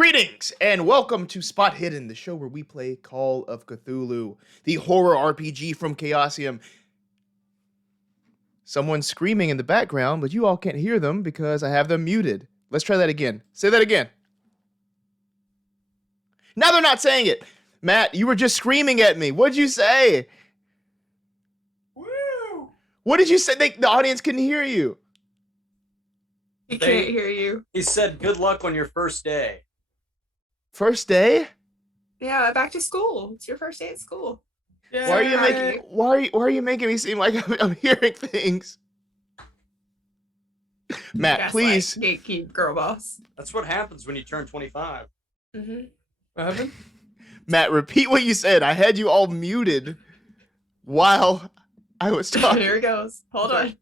Greetings and welcome to Spot Hidden, the show where we play Call of Cthulhu, the horror RPG from Chaosium. Someone's screaming in the background, but you all can't hear them because I have them muted. Let's try that again. Say that again. Now they're not saying it. Matt, you were just screaming at me. What'd you say? Woo! What did you say? The audience couldn't hear you. He can't hear you. He said, "Good luck on your first day." First day? Yeah, back to school. It's your first day at school. Yeah. Why are you making me seem like I'm hearing things? Matt, Gaslight, please. gatekeep, girl boss. That's what happens when you turn 25. Mm-hmm. What happened? Matt, repeat what you said. I had you all muted while I was talking. Here it goes. Hold on.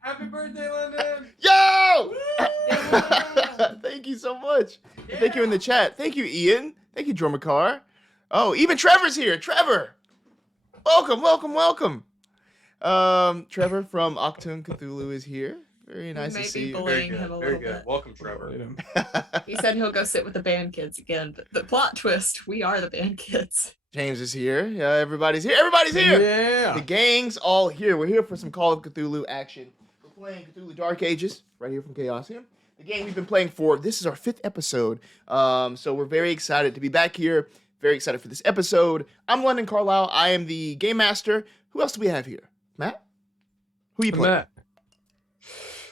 Happy birthday, London! Yo! Yeah. Thank you so much. Yeah. Thank you in the chat. Thank you, Ian. Thank you, Drummer Car. Oh, even Trevor's here. Trevor! Welcome. Trevor from Octone Cthulhu is here. Very nice to see you. Bullying him a Very little good. bit. Welcome, Trevor. He said he'll go sit with the band kids again, but the plot twist, we are the band kids. James is here. Yeah, everybody's here. Everybody's here. Yeah. The gang's all here. We're here for some Call of Cthulhu action. We're playing Cthulhu Dark Ages right here from Chaosium. The game we've been playing for, this is our 5th episode. So we're very excited to be back here. Very excited for this episode. I'm London Carlisle. I am the game master. Who else do we have here? Matt? Who you playing? Matt.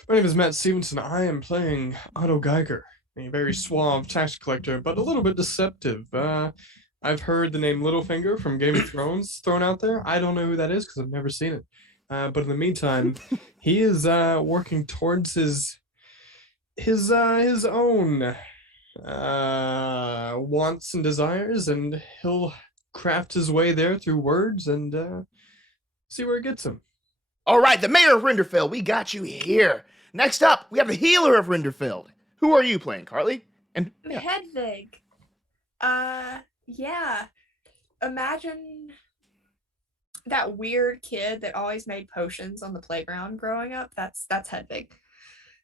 My name is Matt Stephenson. I am playing Otto Geiger, a very suave tax collector, but a little bit deceptive. I've heard the name Littlefinger from Game of Thrones thrown out there. I don't know who that is because I've never seen it. But in the meantime, he is working towards his own wants and desires, and he'll craft his way there through words and see where it gets him. All right, the Mayor of Renderfield, we got you here. Next up, we have the Healer of Renderfield. Who are you playing, Carly? And yeah. Hedwig. Yeah. Imagine that weird kid that always made potions on the playground growing up. That's Hedwig.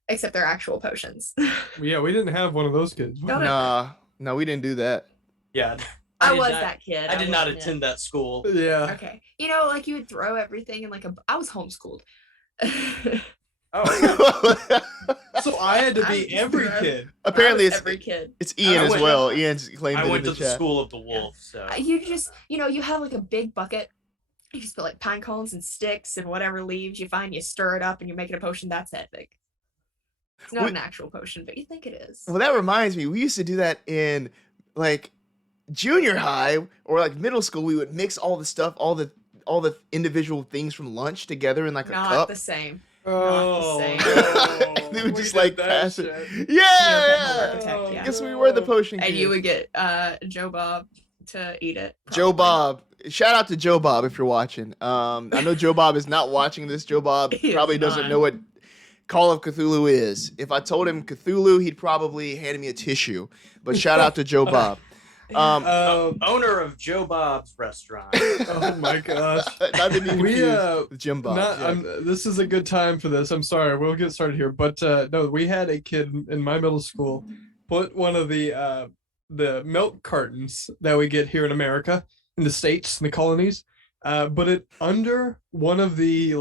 Except they're actual potions. Yeah, we didn't have one of those kids. No, we didn't do that. Yeah. I was that kid. I did not wasn't attend that school. Yeah. Okay. like you would throw everything in I was homeschooled. Oh, So I had to be every kid. Apparently, it's every kid. It's Ian as well. Ian's claimed I it went in to the the chat. school of the wolf, so. You just, you have a big bucket. You just put pine cones and sticks and whatever leaves you find. You stir it up and you make it a potion. That's Hedwig. It's not an actual potion, but you think it is. Well, that reminds me. We used to do that in junior high or middle school. We would mix all the stuff, all the individual things from lunch together in a not cup. The same. Oh, Not the same. They would just did that pass it. shit. Yeah. Architect, yeah. I guess we were the potion. And kids. you would get Joe Bob to eat it. Joe probably. Bob. Shout out to Joe Bob if you're watching. I know Joe Bob is not watching this. Joe Bob He is probably doesn't not. know what Call of Cthulhu is. If I told him Cthulhu, he'd probably hand me a tissue. But shout out to Joe Bob. Owner of Joe Bob's restaurant. Oh my gosh. Not to be confused with Jim Bob. This is a good time for this. I'm sorry, we'll get started here. But no, we had a kid in my middle school put one of the milk cartons that we get here in America, in the States, in the colonies, put it under one of the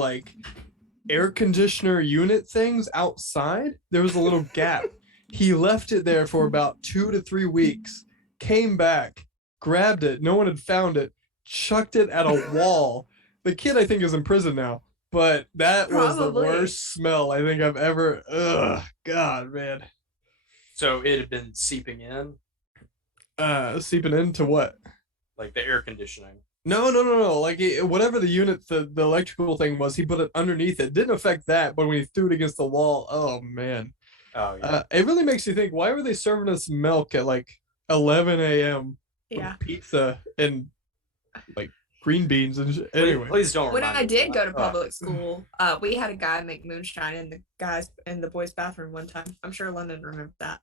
air conditioner unit things outside. There was a little gap. He left it there for about 2 to 3 weeks. Came back, grabbed it, no one had found it, chucked it at a wall. The kid, I think, is in prison now, but that was the Probably. worst smell I think I've ever. Ugh, God, man. So it had been seeping in, Seeping into what? like the air conditioning. No. Whatever the unit, the electrical thing was, he put it underneath it. Didn't affect that, but when he threw it against the wall, oh man. Oh, yeah. It really makes you think, why were they serving us milk at 11 a.m. Yeah. with pizza and green beans and anyway. Please don't When remind I me did of go that. to public school, we had a guy make moonshine in the boys' bathroom one time. I'm sure London remembered that.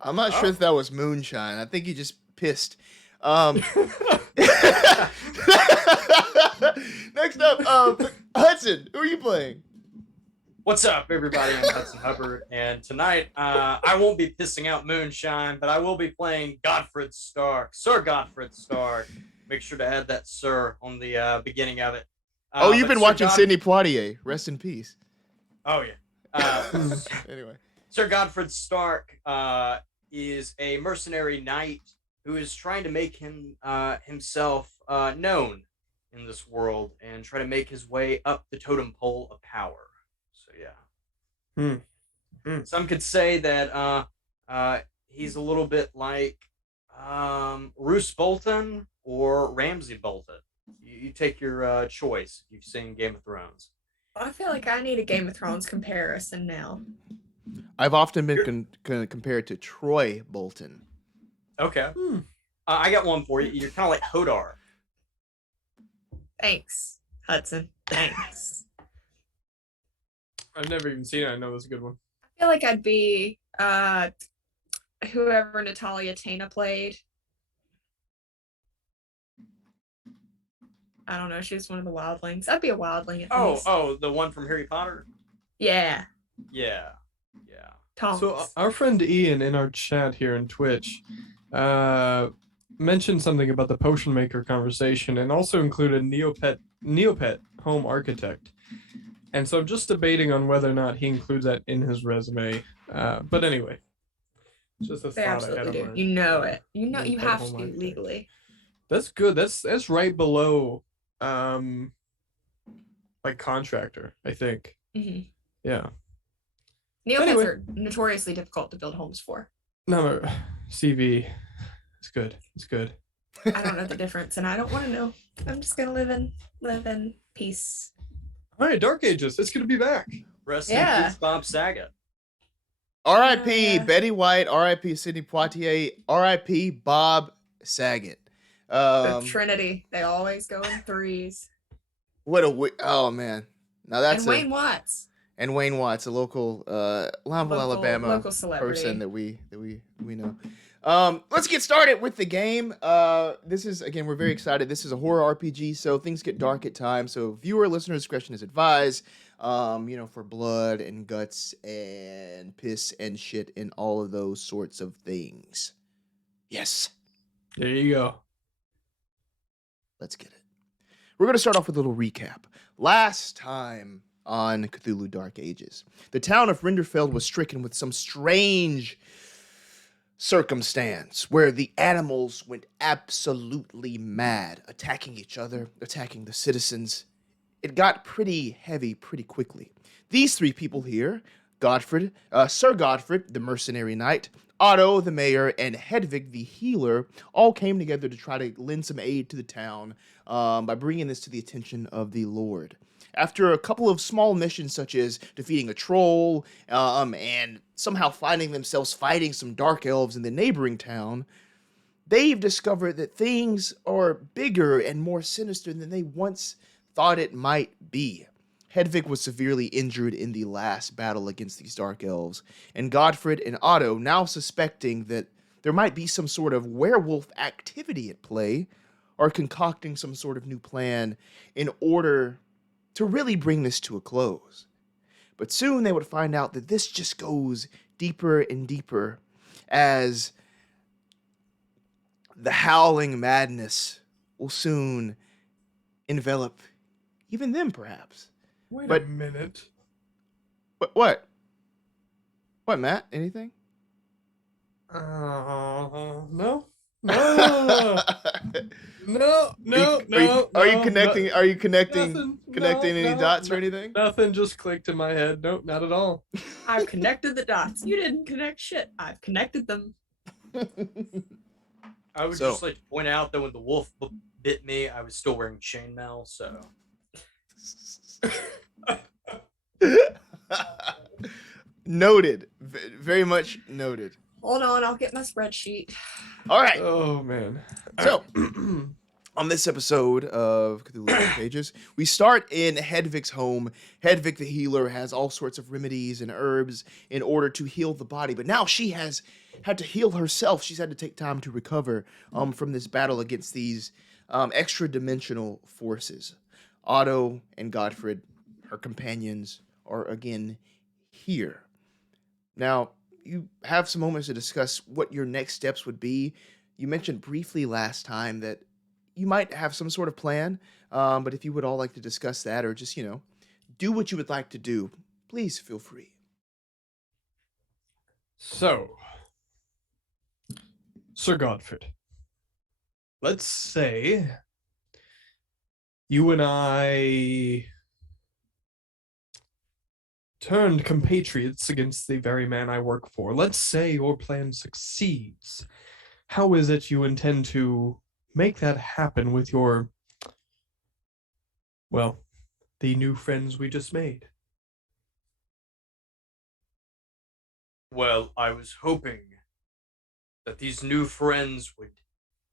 I'm not sure if that was moonshine. I think he just pissed. Next up, Hudson. Who are you playing? What's up, everybody? I'm Hudson Hubbard, and tonight I won't be pissing out moonshine, but I will be playing Godfrid Stark, Sir Godfrid Stark. Make sure to add that "Sir" on the beginning of it. You've been watching Sidney Poitier. Rest in peace. Oh yeah. Anyway, Sir Godfrid Stark is a mercenary knight who is trying to make himself known in this world and try to make his way up the totem pole of power. So yeah. Some could say that he's a little bit like Roose Bolton or Ramsay Bolton. You take your choice if you've seen Game of Thrones. I feel like I need a Game of Thrones comparison now. I've often been compared to Troy Bolton. Okay. I got one for you. You're kind of like Hodor. Thanks, Hudson. Thanks. I've never even seen it. I know it's a good one. I feel like I'd be whoever Natalia Tena played. I don't know. She was one of the wildlings. I'd be a wildling at least. Oh, the one from Harry Potter? Yeah. Yeah. Tom. So our friend Ian in our chat here in Twitch mentioned something about the potion maker conversation and also included Neopet home architect. And so I'm just debating on whether or not he includes that in his resume. But anyway, just a They thought I absolutely had do. on my, You know it. You know Neopet you have home to architect. legally. That's good. That's right below like contractor, I think. Mm-hmm. Yeah. Neopets Anyway. are notoriously difficult to build homes for. No, CV. It's good. It's good. I don't know the difference, and I don't want to know. I'm just gonna live in peace. All right, Dark Ages. It's good to be back. Rest in Yeah. peace, Bob Saget. R.I.P. Yeah. Betty White. R.I.P. Sidney Poitier. R.I.P. Bob Saget. The Trinity. They always go in threes. Oh man. Now that's And Wayne Watts. And Wayne Watts, a local Louisville, Alabama local celebrity. person that we know. Let's get started with the game. This is, again, we're very excited. This is a horror RPG, so things get dark at times. So viewer, listener discretion is advised. For blood and guts and piss and shit and all of those sorts of things. Yes. There you go. Let's get it. We're going to start off with a little recap. Last time on Cthulhu Dark Ages, the town of Renderfield was stricken with some strange circumstance where the animals went absolutely mad, attacking each other, attacking the citizens. It got pretty heavy pretty quickly. These three people here, Godfrid, Sir Godfrid, the mercenary knight, Otto, the mayor, and Hedwig, the healer, all came together to try to lend some aid to the town by bringing this to the attention of the Lord. After a couple of small missions, such as defeating a troll and somehow finding themselves fighting some dark elves in the neighboring town, they've discovered that things are bigger and more sinister than they once thought it might be. Hedwig was severely injured in the last battle against these dark elves, and Godfrid and Otto, now suspecting that there might be some sort of werewolf activity at play, are concocting some sort of new plan in order to really bring this to a close. But soon they would find out that this just goes deeper and deeper as the howling madness will soon envelop even them, perhaps. Wait But- a minute. What? What, Matt? Anything? No. No. No. Are you connecting? Are you connecting? Nothing. Connecting No, any no, dots or no. anything? Nothing just clicked in my head. Nope, not at all. I've connected the dots. You didn't connect shit. I've connected them. I would So- just like to point out that when the wolf bit me, I was still wearing chainmail, so. Noted. Very much noted. Hold on, I'll get my spreadsheet. All right. Oh man. So, on this episode of Cthulhu Dark Pages, we start in Hedwig's home. Hedwig, the healer, has all sorts of remedies and herbs in order to heal the body, but now she has had to heal herself. She's had to take time to recover from this battle against these extra-dimensional forces. Otto and Godfrid, her companions, are again here. Now, you have some moments to discuss what your next steps would be. You mentioned briefly last time that you might have some sort of plan, but if you would all like to discuss that or just, do what you would like to do, please feel free. So, Sir Godfrid, let's say you and I turned compatriots against the very man I work for. Let's say your plan succeeds. How is it you intend to make that happen with your, well, the new friends we just made? Well, I was hoping that these new friends would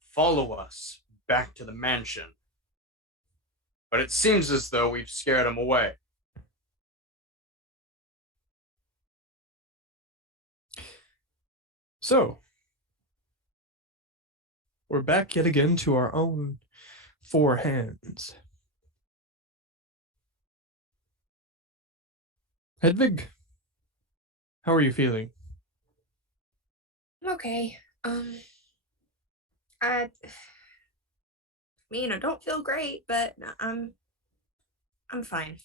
follow us back to the mansion. But it seems as though we've scared them away. So, we're back yet again to our own four hands. Hedwig, how are you feeling? I'm okay. I mean, I don't feel great, but I'm fine.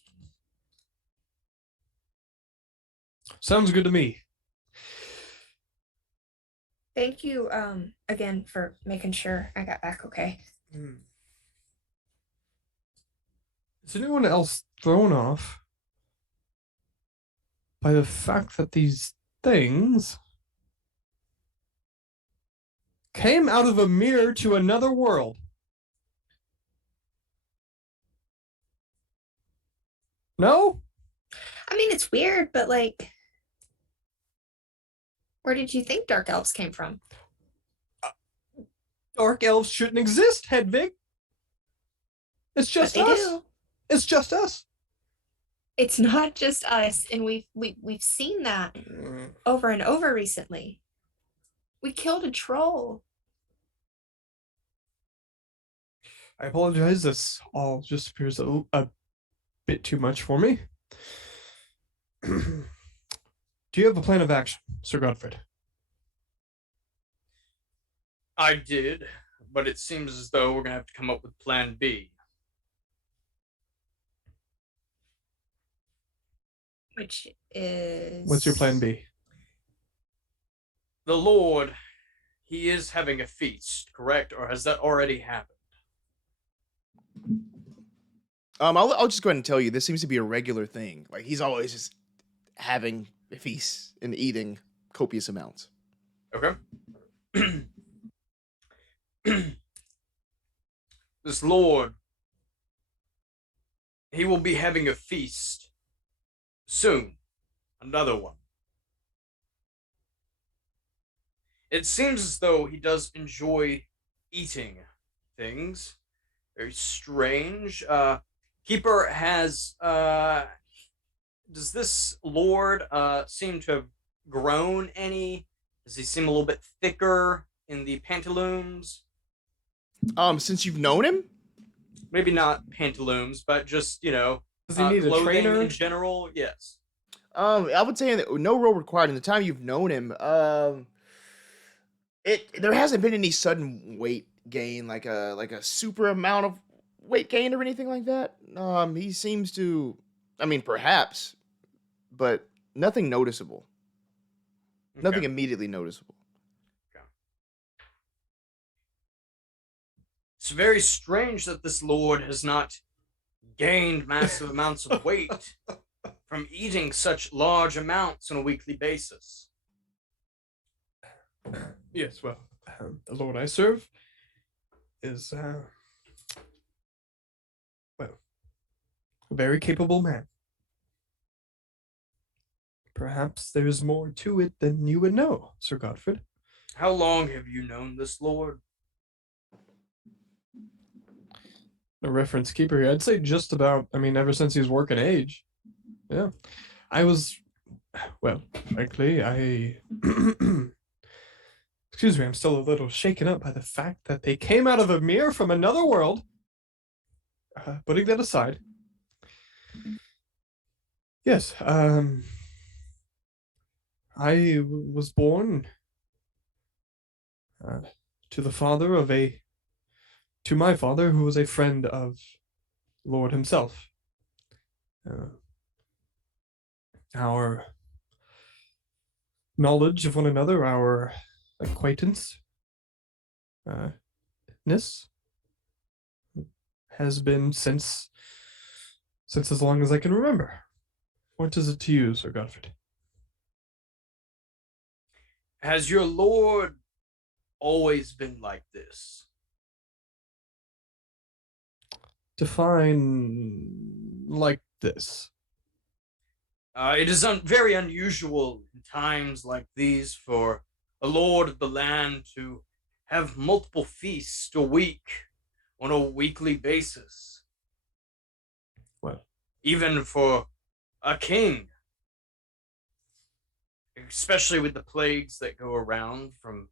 Sounds good to me. Thank you, again for making sure I got back okay. Is anyone else thrown off by the fact that these things came out of a mirror to another world? No? I mean, it's weird, but like, where did you think dark elves came from? Dark elves shouldn't exist, Hedwig. It's just But they us. do. It's just us. It's not just us, and we've seen that over and over recently. We killed a troll. I apologize. This all just appears a bit too much for me. Do you have a plan of action, Sir Godfrid? I did, but it seems as though we're going to have to come up with plan B. Which is... What's your plan B? The Lord, he is having a feast, correct? Or has that already happened? I'll just go ahead and tell you, this seems to be a regular thing. Like, he's always just having feasts and eating copious amounts. Okay. This Lord, he will be having a feast soon. Another one. It seems as though he does enjoy eating things. Very strange. Keeper has does this Lord seem to have grown any? Does he seem a little bit thicker in the pantaloons? Since you've known him? Maybe not pantaloons, but just, Does he need a clothing trainer? in general? Yes. I would say that no role required. In the time you've known him, there hasn't been any sudden weight gain, like a super amount of weight gain or anything like that. He seems to, I mean, perhaps, but nothing noticeable. Okay. Nothing immediately noticeable. It's very strange that this Lord has not gained massive amounts of weight from eating such large amounts on a weekly basis. Yes, well, the Lord I serve is, well, a very capable man. Perhaps there's more to it than you would know, Sir Godfrid. How long have you known this Lord? A reference keeper here. I'd say just about, ever since he was working age. Yeah. I was, well, frankly, excuse me, I'm still a little shaken up by the fact that they came out of a mirror from another world. Putting that aside, Yes, I was born uh, to the father of a to my father, who was a friend of Lord himself. Uh, our knowledge of one another, our acquaintance, ness, has been since as long as I can remember. What is it to you, Sir Godfrid? Has your lord always been like this? Define like this. It is very unusual in times like these for a lord of the land to have multiple feasts a week on a weekly basis. Well, Even for a king, especially with the plagues that go around from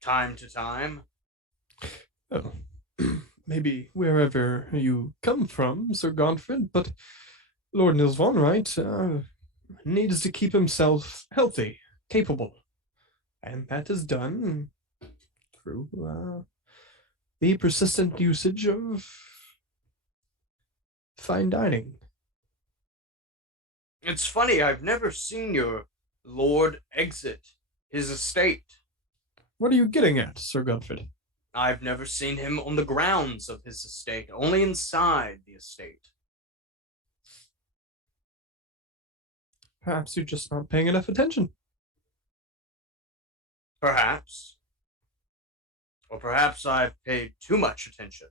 time to time. oh, maybe wherever you come from, Sir Godfrid, but Lord Nils von Wright needs to keep himself healthy, capable, and that is done through the persistent usage of fine dining. It's funny, I've never seen your lord exit his estate. What are you getting at, Sir Godfrid? I've never seen him on the grounds of his estate, only inside the estate. Perhaps you're just not paying enough attention. Perhaps. Or perhaps I've paid too much attention.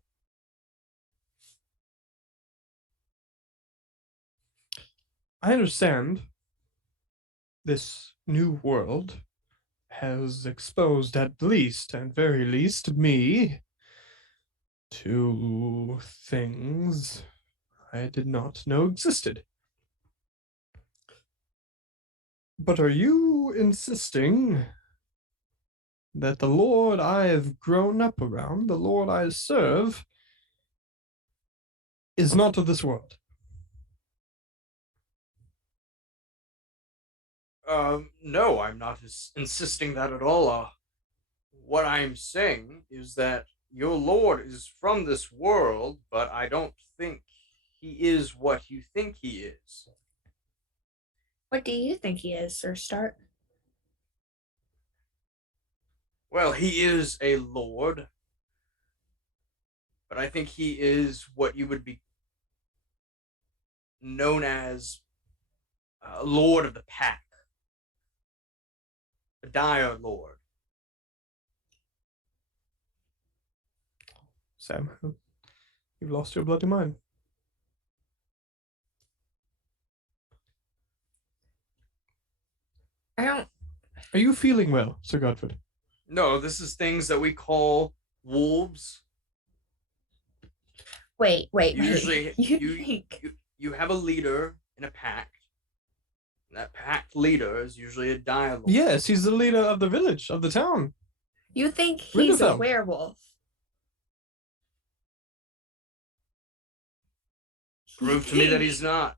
I understand this new world has exposed at least, and very least, me to things I did not know existed. But are you insisting that the Lord I've grown up around, the Lord I serve, is not of this world? No, I'm not insisting that at all. What I'm saying is that your lord is from this world, but I don't think he is what you think he is. What do you think he is, Sir Stark? Well, he is a lord, but I think he is what you would be known as a lord of the pack, a dire lord. Sam, you've lost your bloody mind. I don't. Are you feeling well, Sir Godfrid? No, this is things that we call wolves. Wait. Usually, You think? you have a leader in a pack. And that pack leader is usually a dire lord. Yes, he's the leader of the village, of the town. You think he's a Renderfield. werewolf? Prove to me that he's not.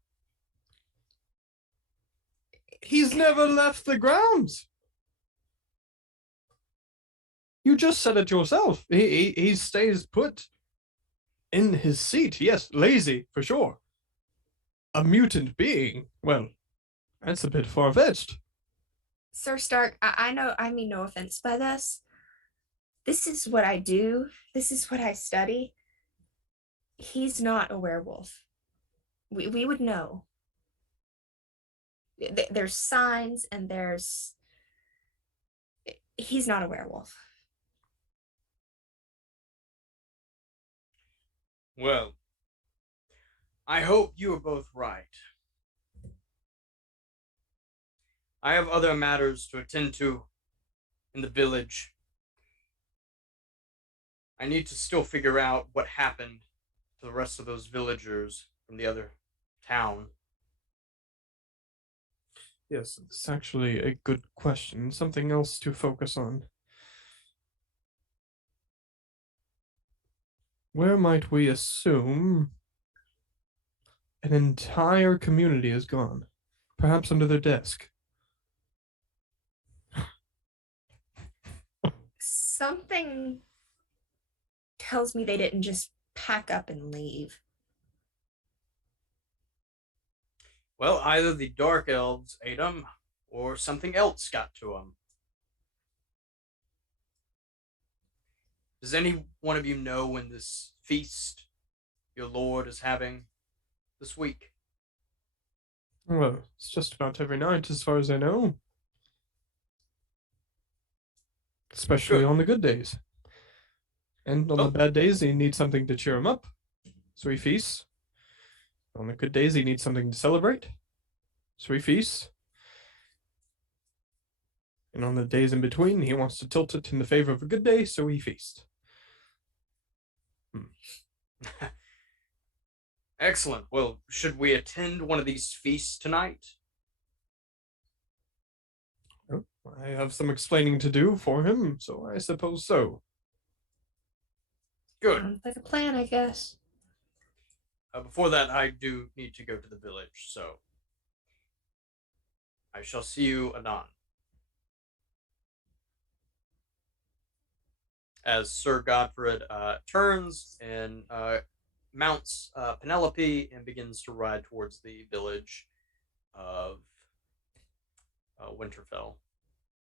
He's never left the grounds. You just said it yourself. He stays put in his seat. Yes, lazy, for sure. A mutant being. Well, that's a bit far-fetched. Sir Stark, I know. I mean no offense by this. This is what I do. This is what I study. He's not a werewolf. We would know. There's signs and there's. He's not a werewolf. Well, I hope you are both right. I have other matters to attend to in the village. I need to still figure out what happened to the rest of those villagers from the other town. Yes, it's actually a good question. Something else to focus on. Where might we assume an entire community is gone? Perhaps under their desk. Something tells me they didn't just pack up and leave. Well, either the Dark Elves ate them, or something else got to them. Does any one of you know when this feast your lord is having this week? Well, it's just about every night, as far as I know. Especially Good. on the good days. And on the bad days, he needs something to cheer him up. So he feasts. On the good days, he needs something to celebrate. So he feasts. And on the days in between, he wants to tilt it in the favor of a good day, so he feasts. Excellent. Well, should we attend one of these feasts tonight? Oh, I have some explaining to do for him, so I suppose so. Good. Sounds like a plan, I guess. Before that, I do need to go to the village, so I shall see you anon. As Sir Godfrid turns and mounts Penelope and begins to ride towards the village of Winterfell.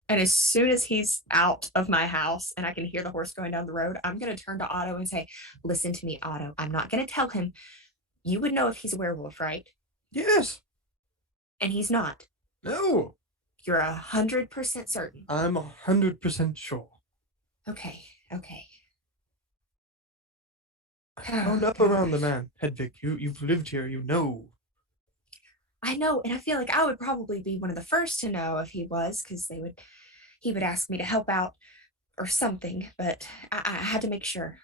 And as soon as he's out of my house and I can hear the horse going down the road, I'm going to turn to Otto and say, listen to me, Otto. I'm not going to tell him. You would know if he's a werewolf, right? Yes. And he's not. No. You're 100% certain. I'm 100% sure. Okay. Round up around the man, Hedwig. You've lived here, you know. I know, and I feel like I would probably be one of the first to know if he was, because he would ask me to help out or something, but I had to make sure.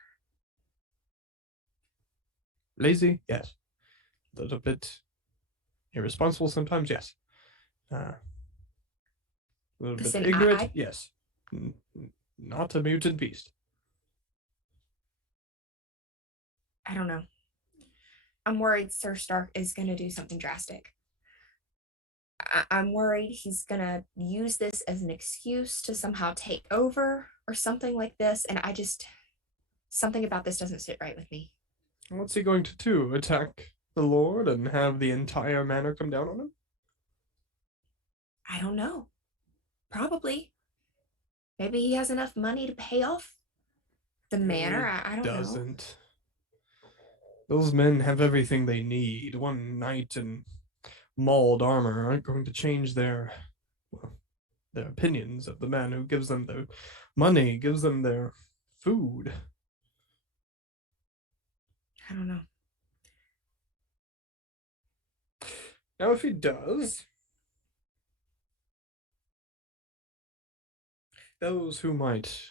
Lazy, yes. A little bit irresponsible sometimes, yes. A little Listen, bit ignorant, yes. Not a mutant beast. I don't know. I'm worried Sir Stark is going to do something drastic. I'm worried he's going to use this as an excuse to somehow take over or something like this. And something about this doesn't sit right with me. What's he going to do? Attack the Lord and have the entire manor come down on him? I don't know. Probably. Maybe he has enough money to pay off the manor. I don't know. Doesn't. Those men have everything they need. One knight in mauled armor aren't going to change their opinions of the man who gives them their money, gives them their food. I don't know. Now, if he does, those who might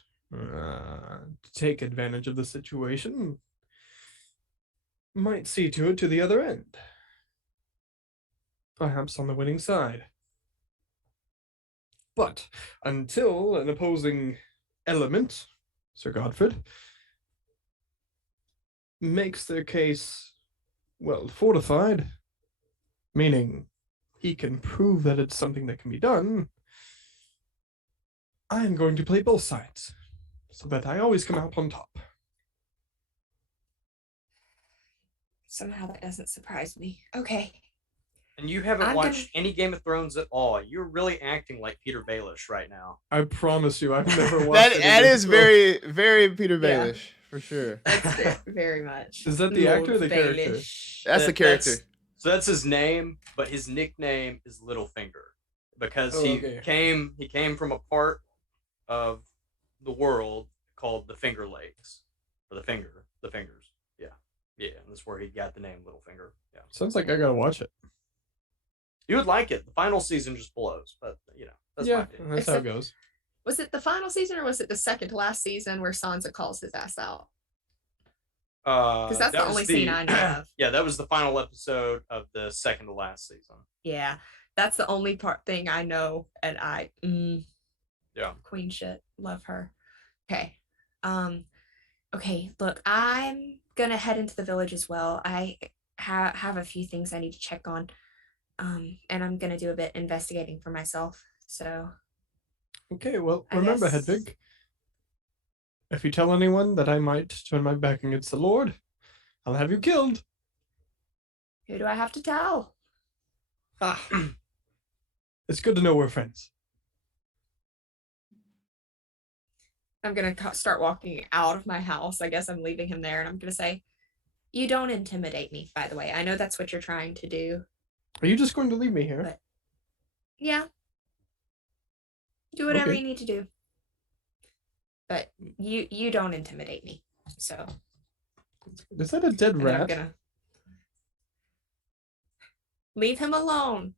take advantage of the situation might see to it to the other end. Perhaps on the winning side. But until an opposing element, Sir Godfrid, makes their case well fortified, meaning he can prove that it's something that can be done, I am going to play both sides so that I always come out on top. Somehow that doesn't surprise me. Okay. And you haven't watched any Game of Thrones at all. You're really acting like Peter Baelish right now. I promise you, I've never watched that is very, very Peter Baelish, for sure. That's very much. Is that the actor or the character? That's the character. So that's his name, but his nickname is Littlefinger because he came from a part of the world called the Finger Lakes, or the fingers. Yeah, and that's where he got the name Littlefinger. Yeah, sounds like I gotta watch it. You would like it. The final season just blows, but that's my opinion. That's how it goes. Was it the final season or was it the second to last season where Sansa calls his ass out? Because that's the only scene I know of. Yeah, that was the final episode of the second to last season. Yeah, that's the only thing I know, and yeah, queen shit, love her. Okay, okay. Look, I'm gonna head into the village as well. I have a few things I need to check on. And I'm gonna do a bit investigating for myself. So Okay, well, I remember, guess- Hedwig, if you tell anyone that I might turn my back against the Lord, I'll have you killed. Who do I have to tell? Ah, it's good to know we're friends. I'm gonna start walking out of my house. I guess I'm leaving him there, and I'm gonna say, "You don't intimidate me." By the way, I know that's what you're trying to do. Are you just going to leave me here? But yeah, do whatever Okay. you need to do. But you don't intimidate me. So Is that a dead and then I'm rat? gonna leave him alone.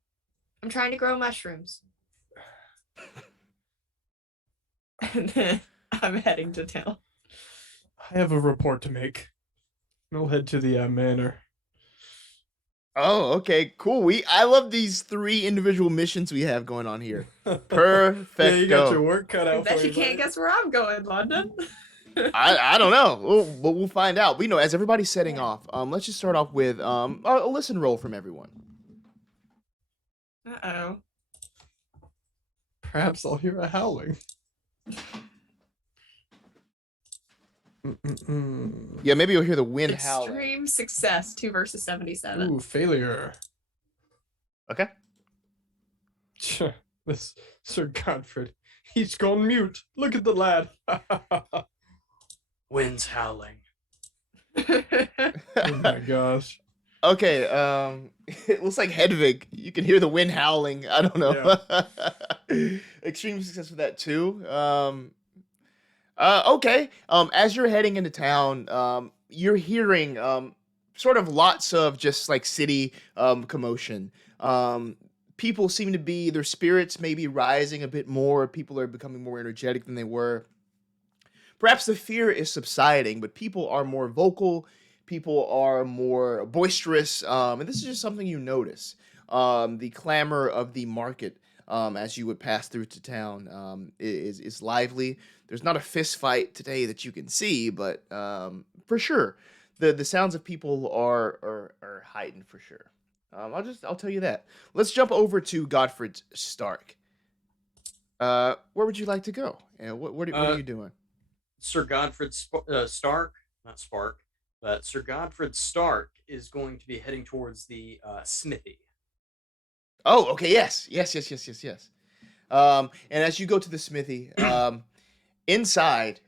I'm trying to grow mushrooms. And then I'm heading to town. I have a report to make. I'll head to the manor. Oh, okay, cool. I love these 3 individual missions we have going on here. Perfect. Yeah, you got your work cut I out bet for you can't buddy. guess where I'm going, London. I don't know, but we'll find out. We know as everybody's setting off. Let's just start off with a listen roll from everyone. Uh-oh. Perhaps I'll hear a howling. Mm-mm-mm. Yeah, maybe you'll hear the wind howling. Extreme success, 2 versus 77. Ooh, failure. Okay. This Sir Godfrid. He's gone mute. Look at the lad. Wind's howling. Oh my gosh. Okay, it looks like Hedwig. You can hear the wind howling. I don't know. Extreme success with that too. Okay. As you're heading into town, you're hearing sort of lots of just like city commotion. People seem to be their spirits may be rising a bit more. People are becoming more energetic than they were. Perhaps the fear is subsiding, but people are more vocal. People are more boisterous, and this is just something you notice. The clamor of the market as you would pass through to town is lively. There's not a fist fight today that you can see, but for sure, the sounds of people are heightened for sure. I'll tell you that. Let's jump over to Godfrid Stark. Where would you like to go? And what are you doing? Sir Godfrid Stark, not Spark, but Sir Godfrid Stark is going to be heading towards the smithy. Oh, okay, yes. And as you go to the smithy, inside,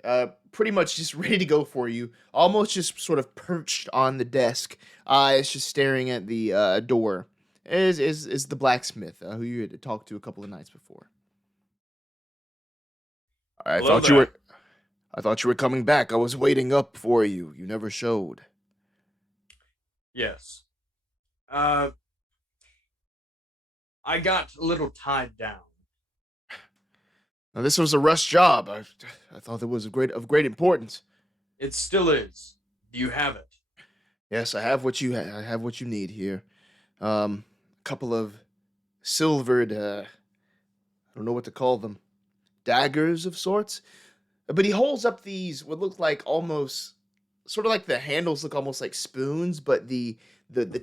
pretty much just ready to go for you, almost just sort of perched on the desk, is just staring at the door. Is the blacksmith who you had talked to a couple of nights before? Hello there. I thought you were coming back. I was waiting up for you. You never showed. Yes. I got a little tied down. Now, this was a rush job. I thought it was of great importance. It still is. Do you have it? Yes, I have what you I have what you need here. A couple of silvered I don't know what to call them. Daggers of sorts. But he holds up these what look like almost sort of like the handles look almost like spoons, but the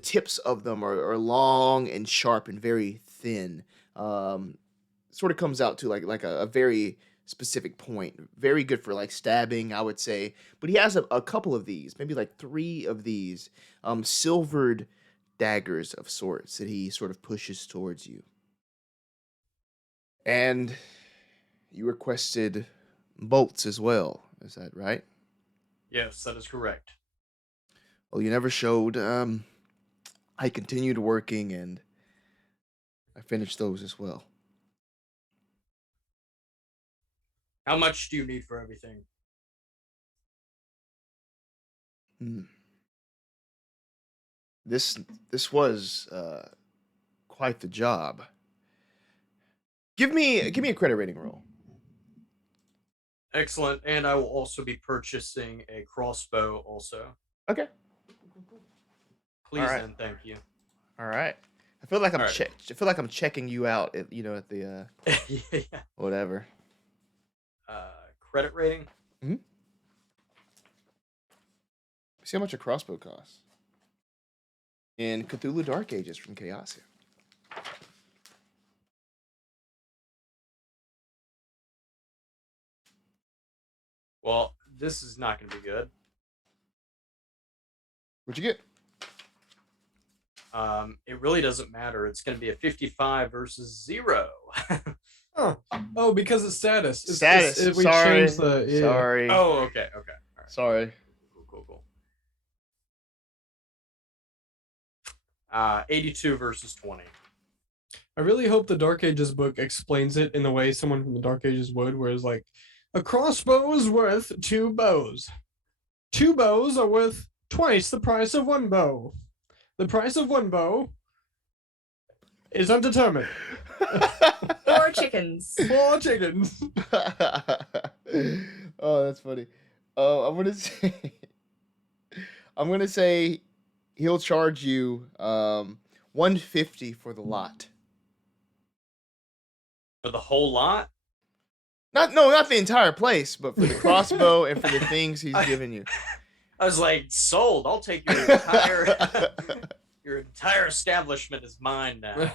tips of them are long and sharp and very thin. Sort of comes out to like a very specific point. Very good for like stabbing, I would say. But he has a couple of these, maybe like 3 of these silvered daggers of sorts that he sort of pushes towards you. And you requested bolts as well. Is that right? Yes, that is correct. Well, you never showed. I continued working and I finished those as well. How much do you need for everything? This was quite the job. Give me a credit rating roll. Excellent. And I will also be purchasing a crossbow also. Okay. Please All right. and thank you. All right. I feel like I'm All right. I feel like I'm checking you out at the Yeah. whatever. Credit rating? See how much a crossbow costs in Cthulhu Dark Ages from Chaosium. Well, this is not going to be good. What'd you get? It really doesn't matter. It's going to be a 55 versus 0. Oh, because it's status. Status. We Sorry. changed the. Yeah. Sorry. Oh, okay. All right. Sorry. Cool. 82 versus 20. I really hope the Dark Ages book explains it in the way someone from the Dark Ages would, where it's like, a crossbow is worth 2 bows. 2 bows are worth twice the price of 1 bow. The price of 1 bow is undetermined. 4 chickens. 4 chickens. Oh, that's funny. I'm gonna say he'll charge you 150 for the lot. For the whole lot? Not the entire place, but for the crossbow and for the things he's given you. I was like, sold. I'll take your entire your entire establishment is mine now.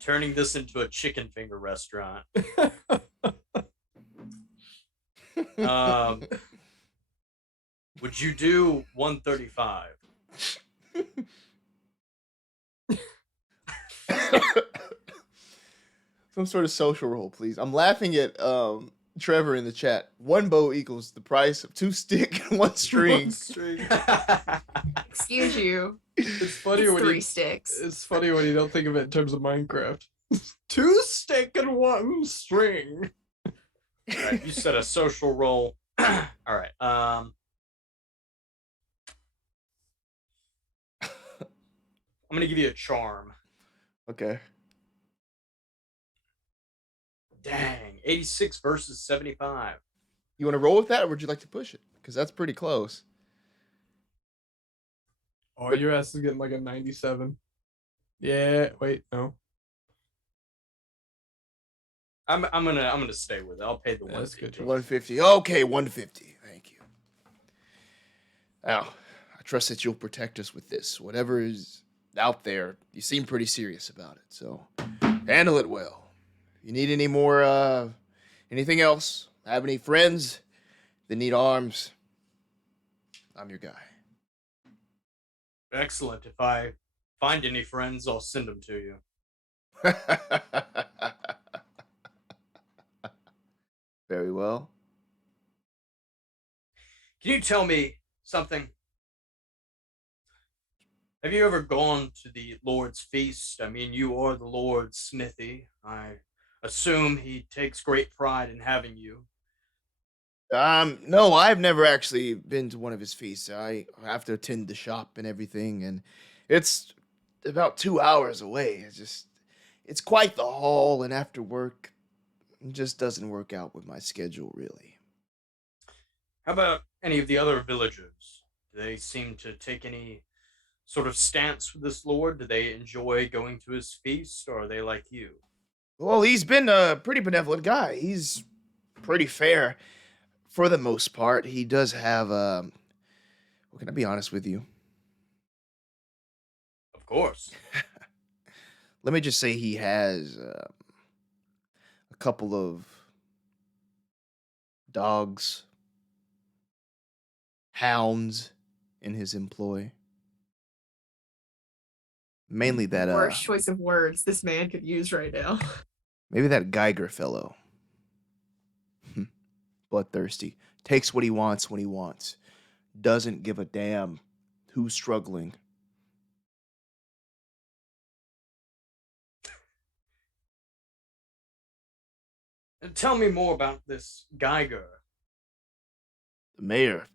Turning this into a chicken finger restaurant. Would you do 135? Some sort of social role, please. I'm laughing at Trevor in the chat. 1 bow equals the price of 2 stick and 1 string. Excuse you. It's funny It's when 3 you, sticks. It's funny when you don't think of it in terms of Minecraft. 2 stick and 1 string. All right, you said a social role. All right. I'm gonna give you a charm. Okay. Dang, 86 versus 75. You want to roll with that, or would you like to push it? Because that's pretty close. Oh, your ass is getting like a 97. Yeah, wait, no. I'm gonna stay with it. I'll pay the Yeah, that's good. 150. 150. Okay, 150. Thank you. Now, I trust that you'll protect us with this. Whatever is out there, you seem pretty serious about it. So handle it well. If you need any more, anything else, have any friends that need arms, I'm your guy. Excellent. If I find any friends, I'll send them to you. Very well. Can you tell me something? Have you ever gone to the Lord's feast? I mean, you are the Lord's smithy. I assume he takes great pride in having you. No, I've never actually been to one of his feasts. I have to attend the shop and everything, and it's about 2 hours away. It's quite the haul, and after work, it just doesn't work out with my schedule, really. How about any of the other villagers? Do they seem to take any sort of stance with this Lord? Do they enjoy going to his feast, or are they like you? Well, he's been a pretty benevolent guy. He's pretty fair for the most part. He does have, well, can I be honest with you? Of course. Let me just say he has a couple of dogs, hounds in his employ. Mainly that, Worst choice of words this man could use right now. maybe that Geiger fellow. Bloodthirsty. Takes what he wants when he wants. Doesn't give a damn who's struggling. Tell me more about this Geiger. The mayor.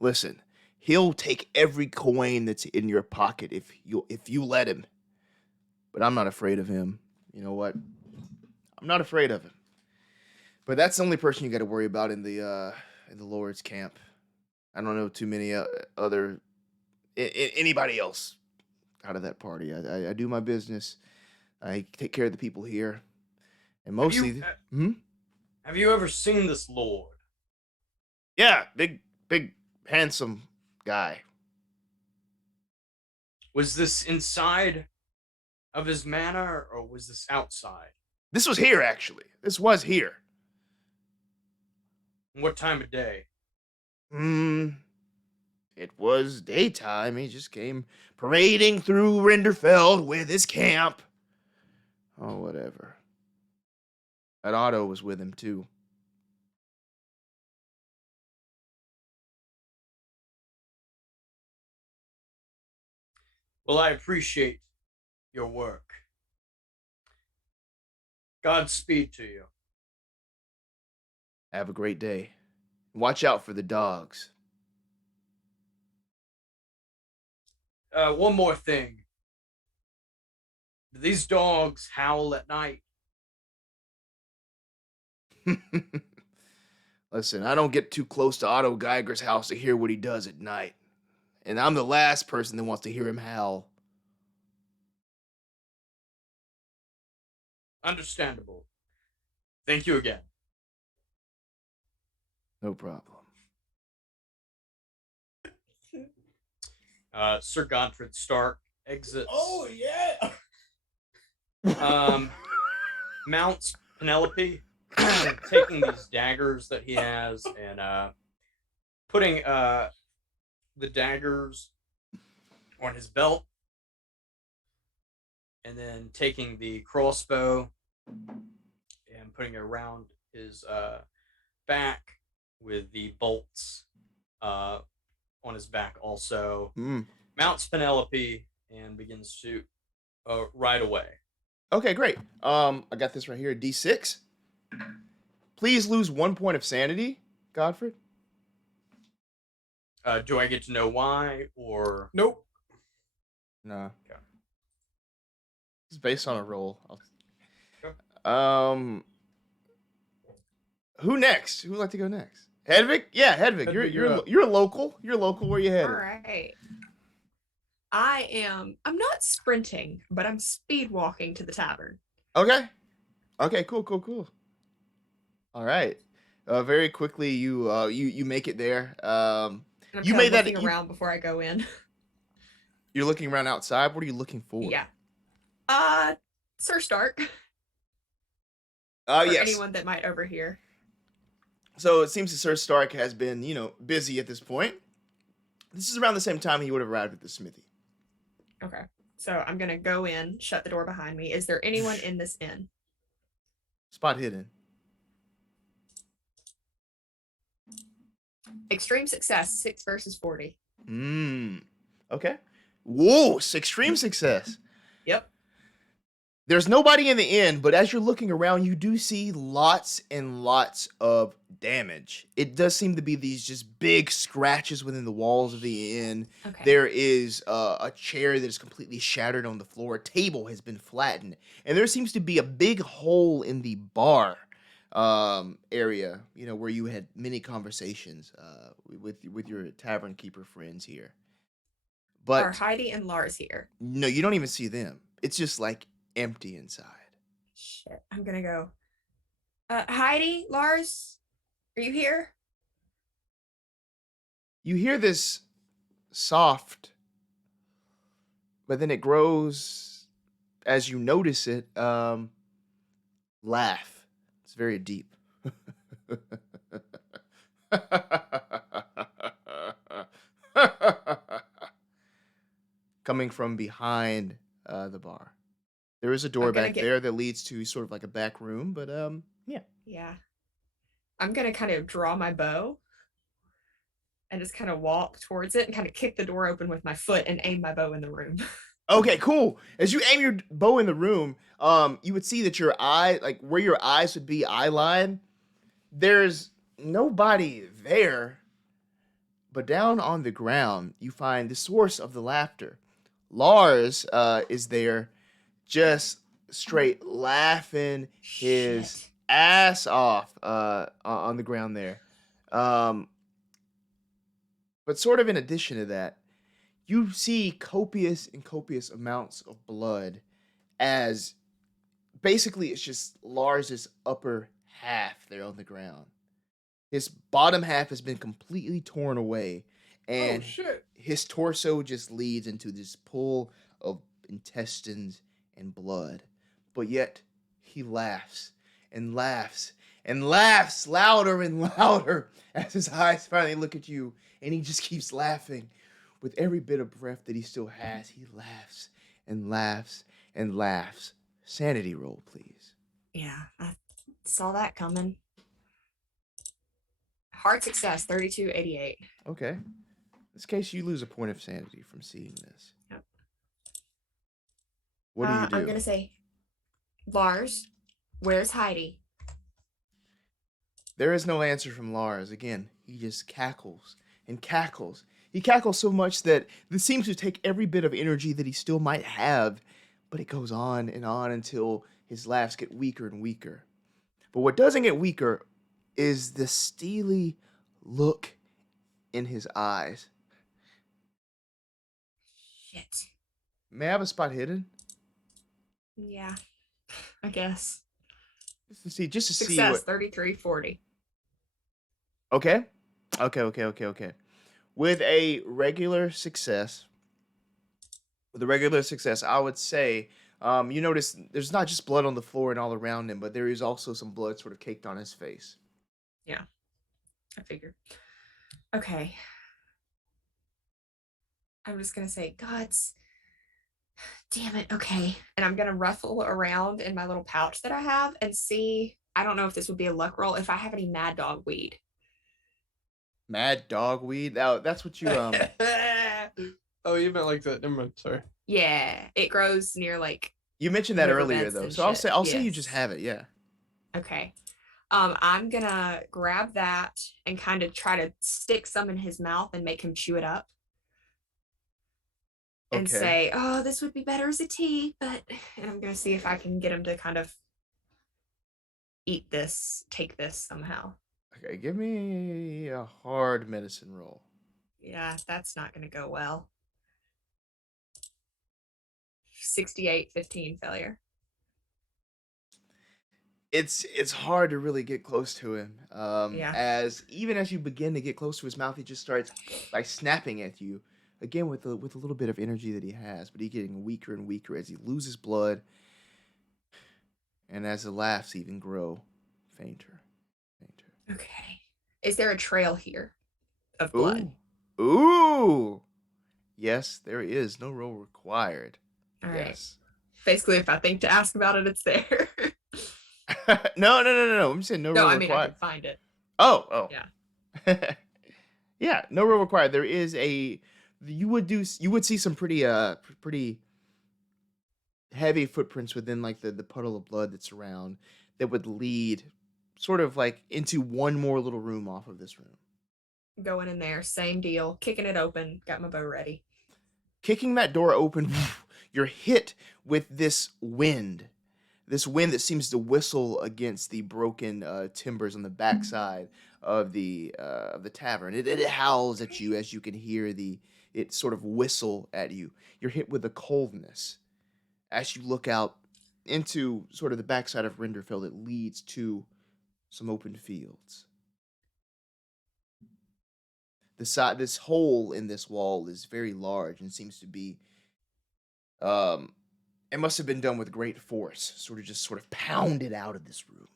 Listen, he'll take every coin that's in your pocket if you let him. But I'm not afraid of him. You know what? I'm not afraid of him. But that's the only person you got to worry about in the Lord's camp. I don't know too many other anybody else out of that party. I do my business. I take care of the people here, and mostly. Have you ever seen this Lord? Yeah, big, handsome guy. Was this inside of his manor, or was this outside? This was here, actually. This was here. What time of day? It was daytime. He just came parading through Renderfield with his camp. Oh, whatever. And Otto was with him, too. Well, I appreciate your work. Godspeed to you. Have a great day. Watch out for the dogs. One more thing. Do these dogs howl at night? Listen, I don't get too close to Otto Geiger's house to hear what he does at night. And I'm the last person that wants to hear him howl. Understandable. Thank you again. No problem. Sir Godfrid Stark exits. Oh yeah. Mounts Penelope, taking these daggers that he has and putting the daggers on his belt, and then taking the crossbow and putting it around his back with the bolts on his back also. Mounts Penelope and begins to ride away. Okay, great. I got this right here, D6. Please lose 1 point of sanity, Godfrid. Do I get to know why, or Nope. No. Okay. It's based on a roll. Okay. Who next? Who would like to go next? Hedwig? Yeah, Hedwig. Hedwig, You're a local. You're local. Where you headed? All right. I'm not sprinting, but I'm speed walking to the tavern. Okay. Okay, cool. All right. Very quickly you make it there. And I'm You kind made of that- looking you- around before I go in. You're looking around outside. What are you looking for? Yeah. Sir Stark. Oh, Or yes. anyone that might overhear. So it seems that Sir Stark has been, busy at this point. This is around the same time he would have arrived at the smithy. Okay. So I'm gonna go in, shut the door behind me. Is there anyone in this inn? Spot hidden. Extreme success, 6 versus 40. Okay. Whoa, extreme success. Yep. There's nobody in the inn, but as you're looking around, you do see lots and lots of damage. It does seem to be these just big scratches within the walls of the inn. Okay. There is a chair that is completely shattered on the floor. A table has been flattened. And there seems to be a big hole in the bar area, where you had many conversations with your tavern keeper friends here. But Are Heidi and Lars here? no, you don't even see them. It's just like empty inside. Shit. I'm gonna go. Heidi, Lars, are you here? You hear this soft, but then it grows as you notice it. Laugh. It's very deep. Coming from behind the bar. There is a door I'm gonna back get- there that leads to sort of like a back room, but yeah. Yeah. I'm gonna kind of draw my bow and just kind of walk towards it and kind of kick the door open with my foot and aim my bow in the room. Okay, cool. As you aim your bow in the room, you would see that your eye, like where your eyes would be eye line, there's nobody there. But down on the ground, you find the source of the laughter. Lars is there, just straight laughing his Shit. ass off on the ground there. But sort of in addition to that, you see copious amounts of blood as basically it's just Lars's upper half there on the ground. His bottom half has been completely torn away, and Oh shit. his torso just leads into this pool of intestines and blood. But yet he laughs and laughs and laughs louder and louder as his eyes finally look at you, and he just keeps laughing. With every bit of breath that he still has, he laughs and laughs and laughs. Sanity roll, please. Yeah, I saw that coming. Hard success, 3288. Okay. In this case, you lose a point of sanity from seeing this. Yep. What do you do? I'm going to say, Lars, where's Heidi? There is no answer from Lars. Again, he just cackles and cackles. He cackles so much that this seems to take every bit of energy that he still might have, but it goes on and on until his laughs get weaker and weaker. But what doesn't get weaker is the steely look in his eyes. Shit. May I have a spot hidden? Yeah, I guess. Just to see Success, what... 3340. Okay. With a regular success, I would say, you notice there's not just blood on the floor and all around him, but there is also some blood sort of caked on his face. Yeah, I figured. Okay. I'm just going to say, Gods, damn it, okay. And I'm going to ruffle around in my little pouch that I have and see, I don't know if this would be a luck roll, if I have any Mad Dog weed. Mad Dog weed? Oh, that's what you, Oh, you meant like that. Never mind, sorry. Yeah, it grows near like... You mentioned that earlier, riverbeds though. and So shit. I'll say you Yes. just have it, yeah. Okay. I'm gonna grab that and kind of try to stick some in his mouth and make him chew it up. And Okay. say, oh, this would be better as a tea, and I'm gonna see if I can get him to kind of eat this, take this somehow. Okay, give me a hard medicine roll. Yeah, that's not gonna go well. 68-15 failure. It's hard to really get close to him. Yeah. As even as you begin to get close to his mouth, he just starts like snapping at you. Again, with a little bit of energy that he has, but he's getting weaker and weaker as he loses blood, and as the laughs even grow fainter. Okay. Is there a trail here of blood? Ooh. Yes, there is. No roll required. All right. Yes. Basically, if I think to ask about it, it's there. No. I'm just saying no roll I mean, I required. can find it. Oh. Yeah. Yeah, no roll required. There is you would see some pretty heavy footprints within like the puddle of blood that's around that would lead sort of like into one more little room off of this room. Going in there, same deal, kicking it open, got my bow ready. Kicking that door open, you're hit with this wind that seems to whistle against the broken timbers on the backside of the tavern. It howls at you as you can hear it sort of whistle at you. You're hit with a coldness as you look out into sort of the backside of Renderfield. It leads to some open fields. This hole in this wall is very large and seems to be it must have been done with great force, sort of pounded out of this room.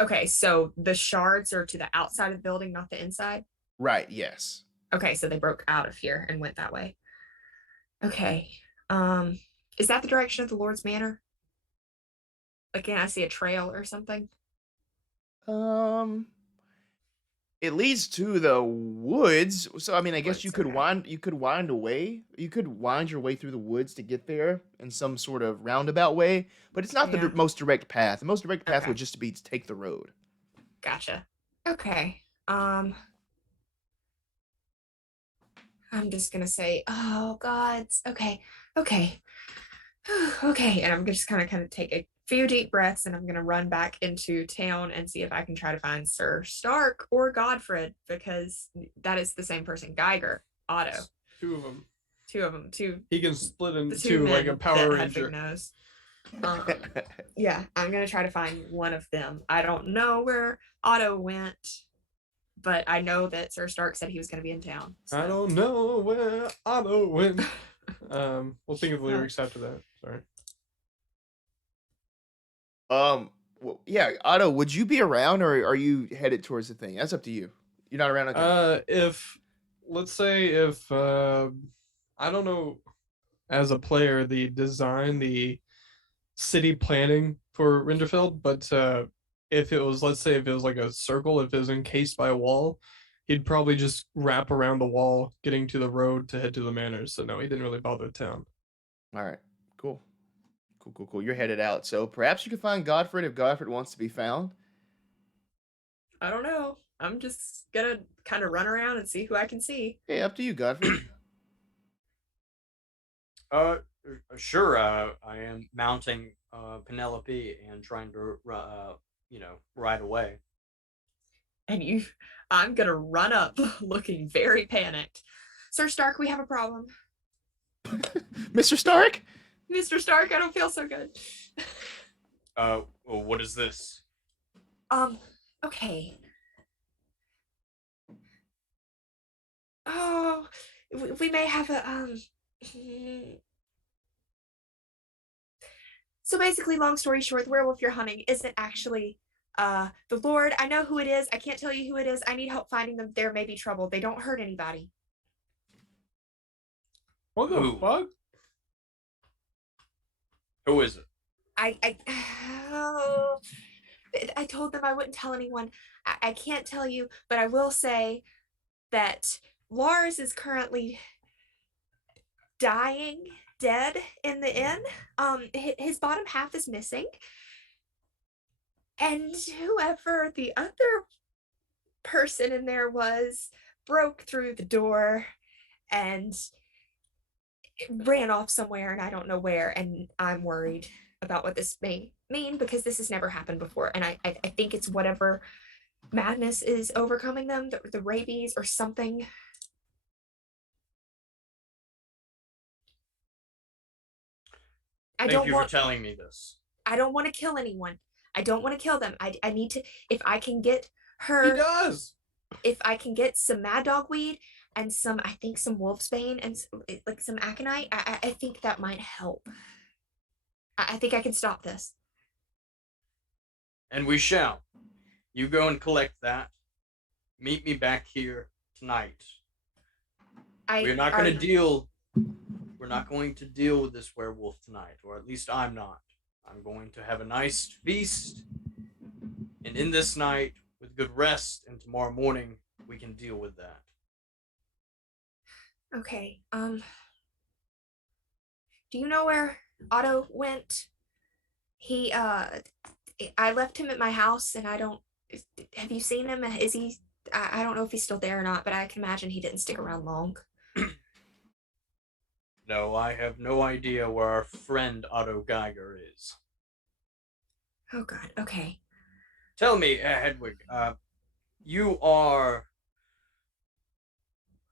Okay, so the shards are to the outside of the building, not the inside? Right, yes. Okay, so they broke out of here and went that way. Okay. Is that the direction of the Lord's Manor? Like, can I see a trail or something? It leads to the woods. So I mean, I guess Woods, you could okay. wind your way through the woods to get there in some sort of roundabout way, but it's not Yeah. the most direct path. The most direct path Okay. would just be to take the road. Gotcha. Okay. I'm just gonna say, oh gods. Okay. Okay. And I'm just kind of take a few deep breaths, and I'm gonna run back into town and see if I can try to find Sir Stark or Godfrid, because that is the same person. Geiger, Otto, Two of them. two of them. He can split The into two like men a Power that Hedwig Ranger. knows. Yeah, I'm gonna try to find one of them. I don't know where Otto went, but I know that Sir Stark said he was gonna be in town. I don't know where Otto went. We'll think of lyrics after that. Sorry. Yeah, Otto, would you be around, or are you headed towards the thing? That's up to you. You're not around. Okay. If let's say if I don't know, as a player, the design, the city planning for Renderfield, but if it was, let's say, if it was like a circle, if it was encased by a wall, he'd probably just wrap around the wall, getting to the road to head to the manor. So no, he didn't really bother with town. All right. Cool. Cool. You're headed out. So perhaps you can find Godfrid if Godfrid wants to be found. I don't know. I'm just gonna kind of run around and see who I can see. Hey, up to you, Godfrid. Uh, sure. I am mounting Penelope and trying to ride away. And I'm gonna run up looking very panicked. Sir Stark, we have a problem. Mr. Stark? Mr. Stark, I don't feel so good. Well, what is this? Okay. Oh, we may have a, So basically, long story short, the werewolf you're hunting isn't actually the Lord. I know who it is. I can't tell you who it is. I need help finding them. There may be trouble. They don't hurt anybody. What the fuck? Who is it? I told them I wouldn't tell anyone. I can't tell you, but I will say that Lars is currently dead in the inn. His bottom half is missing, and whoever the other person in there was broke through the door and ran off somewhere, and I don't know where, and I'm worried about what this may mean because this has never happened before, and I think it's whatever madness is overcoming them, the rabies or something. Thank you for telling me this. I don't want to kill anyone. I don't want to kill them. I need to, if I can get her. He does. If I can get some mad dog weed and some wolfsbane and like some aconite, I think that might help. I think I can stop this. And we shall. You go and collect that. Meet me back here tonight. We're not going to deal with this werewolf tonight, or at least I'm not. I'm going to have a nice feast, and in this night, with good rest, and tomorrow morning, we can deal with that. Okay, do you know where Otto went? I left him at my house, and have you seen him? Is he, I don't know if he's still there or not, but I can imagine he didn't stick around long. No, I have no idea where our friend Otto Geiger is. Oh God, okay. Tell me, Hedwig, you are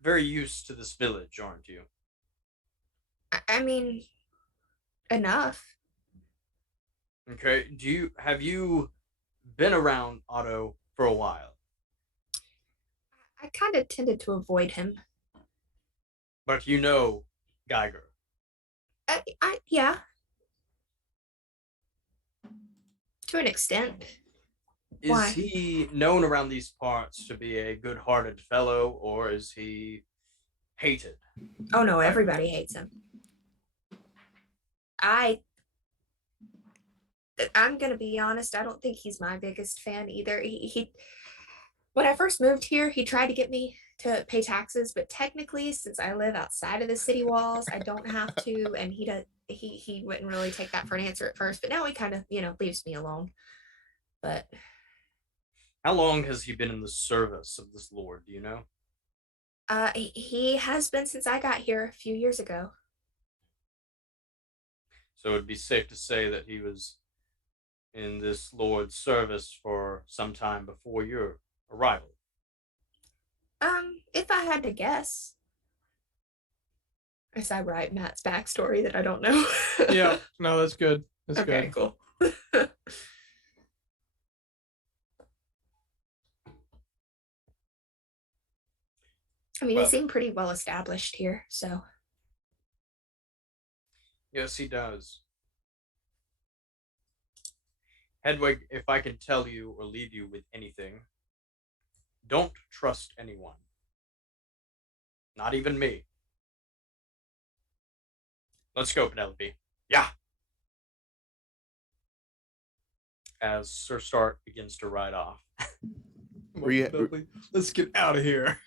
very used to this village, aren't you? I mean, enough. Okay, have you been around Otto for a while? I kind of tended to avoid him. But you know Geiger. Yeah. To an extent. Is Why? he known around these parts to be a good-hearted fellow, or is he hated? Oh no, everybody hates him. I'm gonna be honest, I don't think he's my biggest fan either. He when I first moved here, he tried to get me to pay taxes, but technically, since I live outside of the city walls, I don't have to, and he wouldn't really take that for an answer at first, but now he kind of, leaves me alone. But how long has he been in the service of this lord, do you know? He has been since I got here a few years ago. So it'd be safe to say that he was in this lord's service for some time before your arrival. If I had to guess. As I write Matt's backstory that I don't know. Yeah, no, that's good. That's okay, good. Cool. I mean, he seemed pretty well established here, so. Yes, he does. Hedwig, if I can tell you or leave you with anything, don't trust anyone. Not even me. Let's go, Penelope. Yeah. As Sir Stark begins to ride off. Let's get out of here.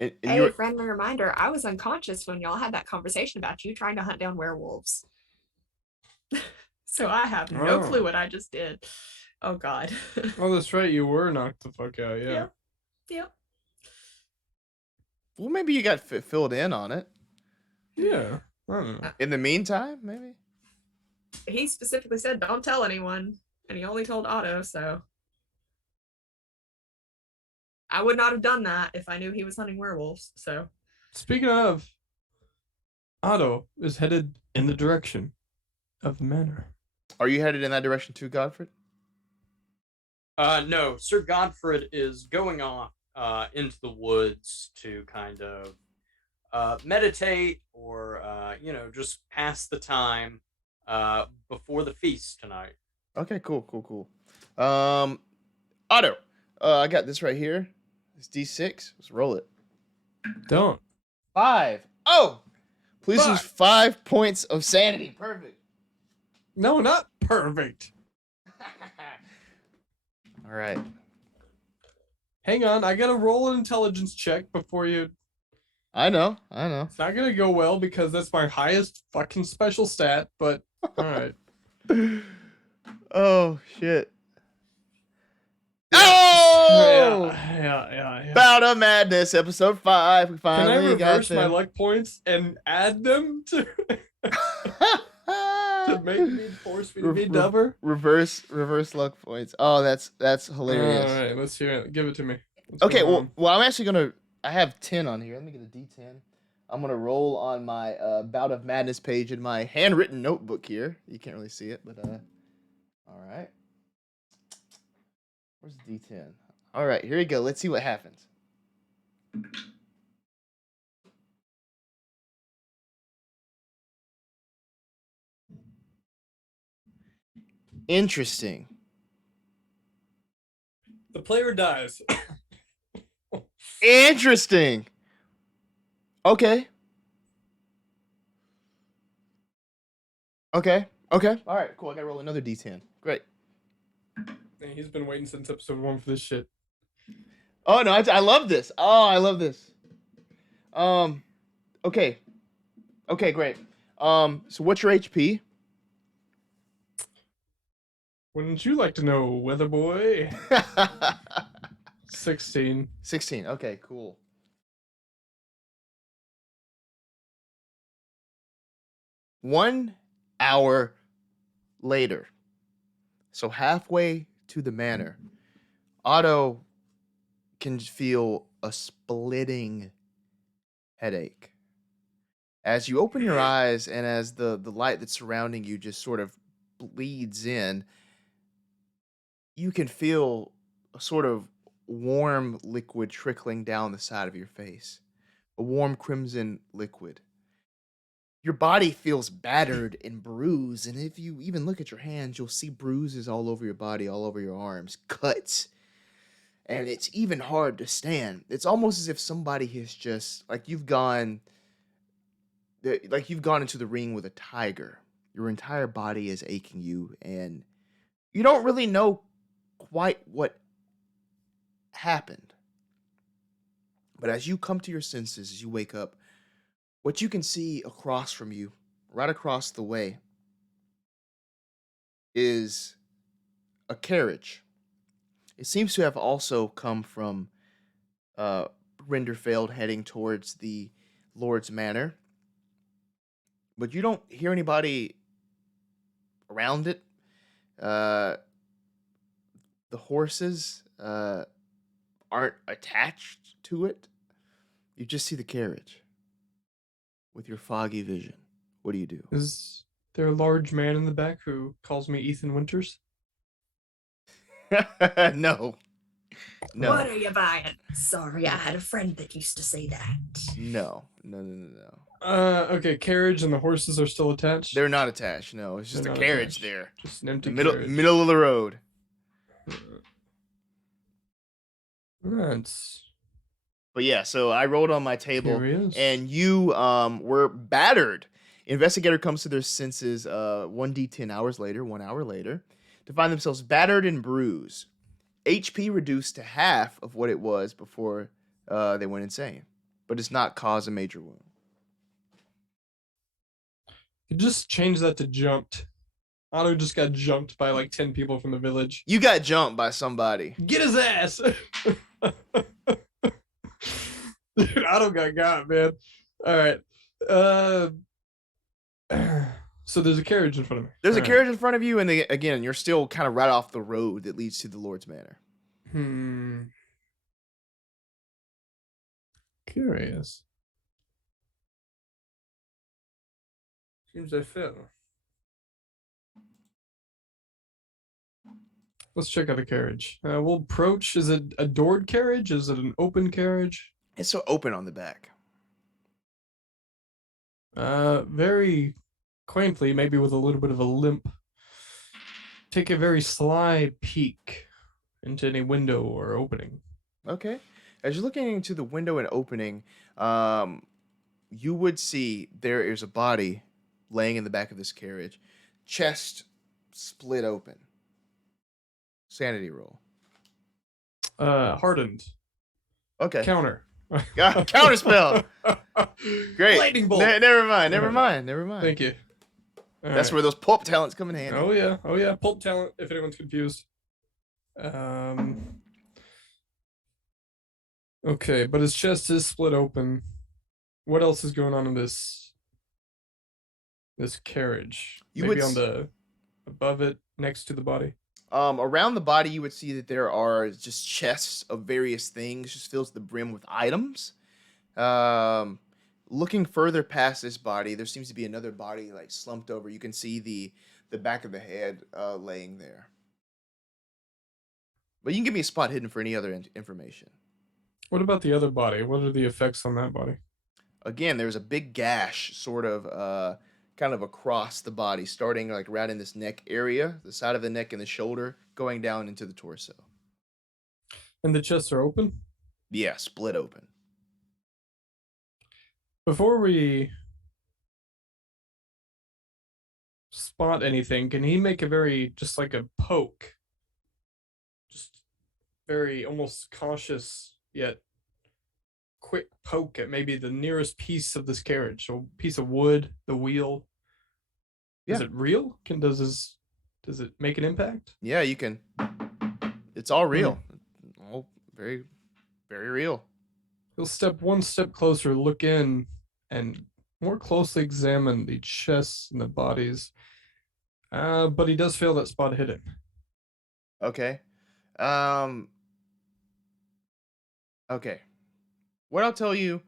And Hey, friendly reminder, I was unconscious when y'all had that conversation about you trying to hunt down werewolves. So I have no clue what I just did. Oh, God. Oh, that's right. You were knocked the fuck out, yeah. Yep. well, maybe you got filled in on it. Yeah. I don't know. In the meantime, maybe. He specifically said, don't tell anyone. And he only told Otto, so. I would not have done that if I knew he was hunting werewolves, so. Speaking of, Otto is headed in the direction of the manor. Are you headed in that direction too, Godfrid? No, Sir Godfrid is going off into the woods to kind of meditate or, just pass the time before the feast tonight. Okay, cool. Otto, I got this right here. It's D6. Let's roll it. Don't. 5. Oh! Please Fuck. lose 5 points of sanity. Perfect. No, not perfect. All right. Hang on, I gotta roll an intelligence check before you. I know. It's not gonna go well because that's my highest fucking special stat, but alright. Oh, shit. Yeah. Oh! Yeah. Bout of Madness, episode 5. We Can finally I reverse got my them. luck points and add them to make me force me to be dumber? Reverse luck points. Oh, that's hilarious. All right, let's hear it. Give it to me. What's Okay, going well, on? I'm actually gonna. I have 10 on here. Let me get a D10. I'm gonna roll on my Bout of Madness page in my handwritten notebook here. You can't really see it, but all right. Where's the D10? All right, here we go. Let's see what happens. Interesting. The player dies. Interesting. Okay. All right, cool. I gotta roll another D10. Great. Man, he's been waiting since episode 1 for this shit. Oh no, I love this. Oh, I love this. Okay, great. So what's your HP? Wouldn't you like to know, weather boy? 16. 16. Okay, cool. One hour later, so halfway to the manor, Otto can feel a splitting headache. As you open your eyes and as the light that's surrounding you just sort of bleeds in, you can feel a sort of warm liquid trickling down the side of your face. A warm crimson liquid. Your body feels battered and bruised, and if you even look at your hands, you'll see bruises all over your body, all over your arms, cuts. And it's even hard to stand. It's almost as if somebody has just, like you've gone into the ring with a tiger. Your entire body is aching you, and you don't really know quite what happened. But as you come to your senses, as you wake up, what you can see across from you, right across the way, is a carriage. It seems to have also come from Renderfield heading towards the Lord's Manor. But you don't hear anybody around it. The horses aren't attached to it. You just see the carriage with your foggy vision. What do you do? Is there a large man in the back who calls me Ethan Winters? No. What are you buying? Sorry, I had a friend that used to say that. No. Okay, carriage and the horses are still attached. They're not attached. No, it's just They're a not carriage attached. there. Just an empty The middle carriage. middle of the road. That's But yeah, so I rolled on my table, curious. and you were battered. Investigator comes to their senses 1d10 hours later, 1 hour later, to find themselves battered and bruised. HP reduced to half of what it was before they went insane, but does not cause a major wound. You just change that to jumped. Otto just got jumped by like 10 people from the village. You got jumped by somebody. Get his ass! Dude, Otto got, man. All right. So there's a carriage in front of me. There's a All right. carriage in front of you, and again, you're still kind of right off the road that leads to the Lord's Manor. Curious. Seems I fell. Let's check out the carriage. We'll approach. Is it a doored carriage? Is it an open carriage? It's so open on the back. Very quaintly, maybe with a little bit of a limp. Take a very sly peek into any window or opening. Okay. As you're looking into the window and opening, you would see there is a body laying in the back of this carriage, chest split open. Sanity roll. Hardened. Okay. Counter. Counter spell. Great. Lightning bolt. Never mind. Thank you. All That's right. where those pulp talents come in handy. Oh yeah. Pulp talent. If anyone's confused. Okay, but his chest is split open. What else is going on in this carriage? You Maybe would on the above it, next to the body. Around the body, you would see that there are just chests of various things, just fills the brim with items. Looking further past this body, there seems to be another body like slumped over. You can see the back of the head laying there. But you can give me a spot hidden for any other information. What about the other body? What are the effects on that body? Again, there's a big gash sort of kind of across the body, starting like right in this neck area, the side of the neck and the shoulder, going down into the torso. And the chests are open? Yeah, split open. Before we spot anything, can he make a very, just like a poke? Just very almost cautious, yet quick poke at maybe the nearest piece of this carriage. So piece of wood, the wheel. Yeah. Is it real? Does it make an impact? Yeah, you can. It's all real. All very, very real. He'll step one step closer, look in, and more closely examine the chests and the bodies. But he does fail that spot hidden. Okay. Okay. What I'll tell you,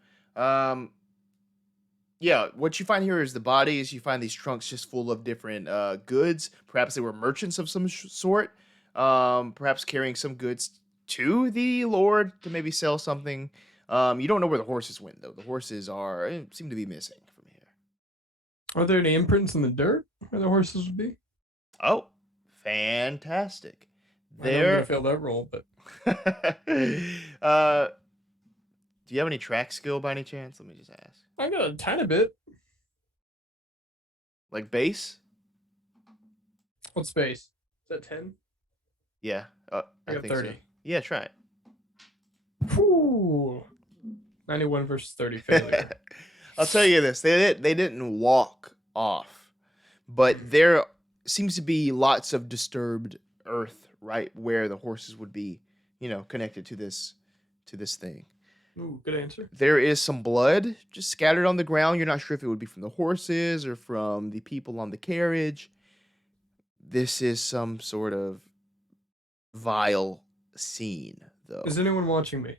yeah, what you find here is the bodies. You find these trunks just full of different goods. Perhaps they were merchants of some sort. Perhaps carrying some goods to the Lord to maybe sell something. You don't know where the horses went, though. The horses seem to be missing from here. Are there any imprints in the dirt where the horses would be? Oh, fantastic. I know I'm gonna fail that roll, but do you have any track skill by any chance? Let me just ask. I got a tiny bit. Like base? What space? Is that 10? Yeah, I got think 30. So. Yeah, try it. Whew. 91 versus 30 failure. I'll tell you this: they didn't walk off, but there seems to be lots of disturbed earth right where the horses would be, connected to this thing. Ooh, good answer. There is some blood just scattered on the ground. You're not sure if it would be from the horses or from the people on the carriage. This is some sort of vile scene, though. Is anyone watching me?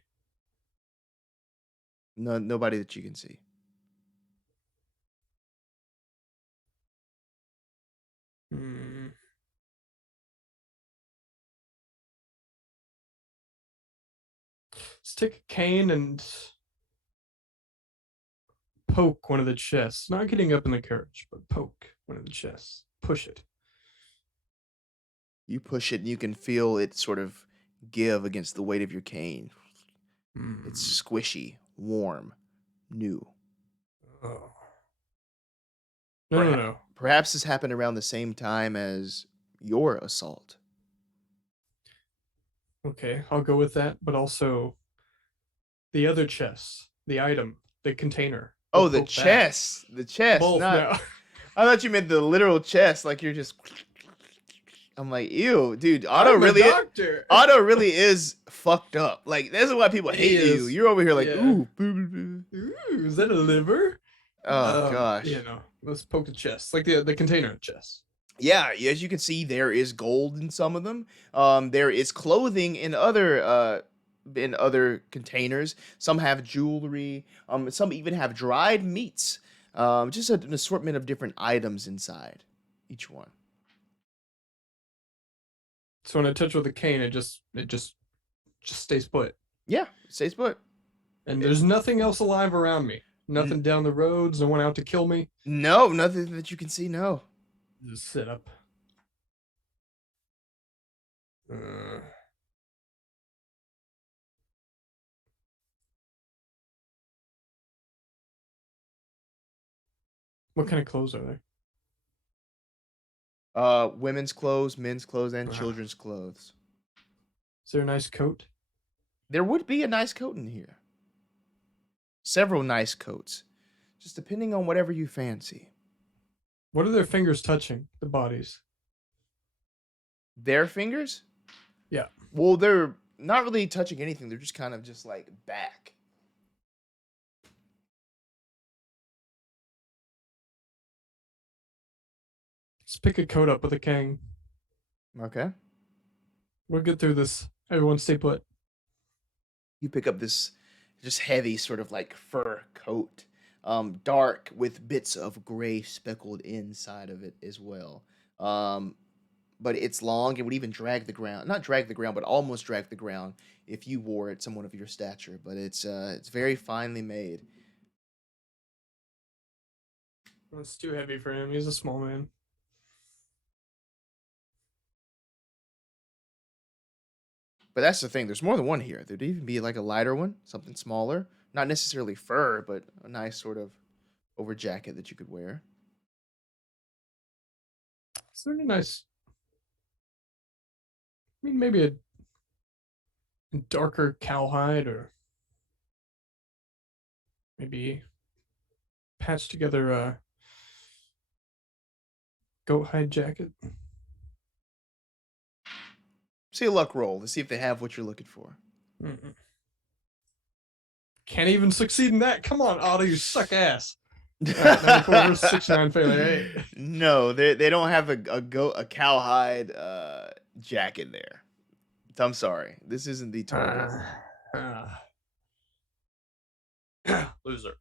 No, nobody that you can see. Let's take a cane and poke one of the chests. Not getting up in the carriage, but poke one of the chests. Push it. You push it and you can feel it sort of give against the weight of your cane. It's squishy, warm, new. Oh. No. Perhaps this happened around the same time as your assault. Okay, I'll go with that. But also, the other chest, the item, the container. Oh, the chest. The chest. Both not, now. I thought you meant the literal chest, like you're just. I'm like, ew, dude. Otto I'm a really, doctor. Otto really is fucked up. Like, that's why people He hate you. is. You're over here like, Yeah. ooh. Ooh, is that a liver? Oh gosh. You know, let's poke the chest, like the container chest. Yeah, as you can see, there is gold in some of them. There is clothing in other containers. Some have jewelry. Some even have dried meats. Just an assortment of different items inside each one. So when I touch with the cane, it just stays put. Yeah, stays put. And there's nothing else alive around me. Nothing down the roads. No one out to kill me. No, nothing that you can see. No. Just sit up. What kind of clothes are there? Women's clothes, men's clothes, and Wow. children's clothes. Is there a nice coat? There would be a nice coat in here. Several nice coats. Just depending on whatever you fancy. What are their fingers touching? The bodies. Their fingers? Yeah. Well, they're not really touching anything. They're just kind of just like back. Let's pick a coat up with a cane. Okay. We'll get through this. Everyone stay put. You pick up this just heavy sort of like fur coat. Dark with bits of gray speckled inside of it as well. But it's long and would even drag the ground. Not drag the ground, but almost drag the ground if you wore it, someone of your stature. But it's very finely made. It's too heavy for him. He's a small man. But that's the thing. There's more than one here. There'd even be like a lighter one, something smaller. Not necessarily fur, but a nice sort of over jacket that you could wear. It's really nice. I mean, maybe a darker cowhide or maybe patch together a goat hide jacket. See a luck roll to see if they have what you're looking for. Mm-mm. Can't even succeed in that. Come on, Otto, you suck ass. 94 versus 69 failure. Hey. No, they don't have a cowhide jacket there. I'm sorry. This isn't the target. Loser.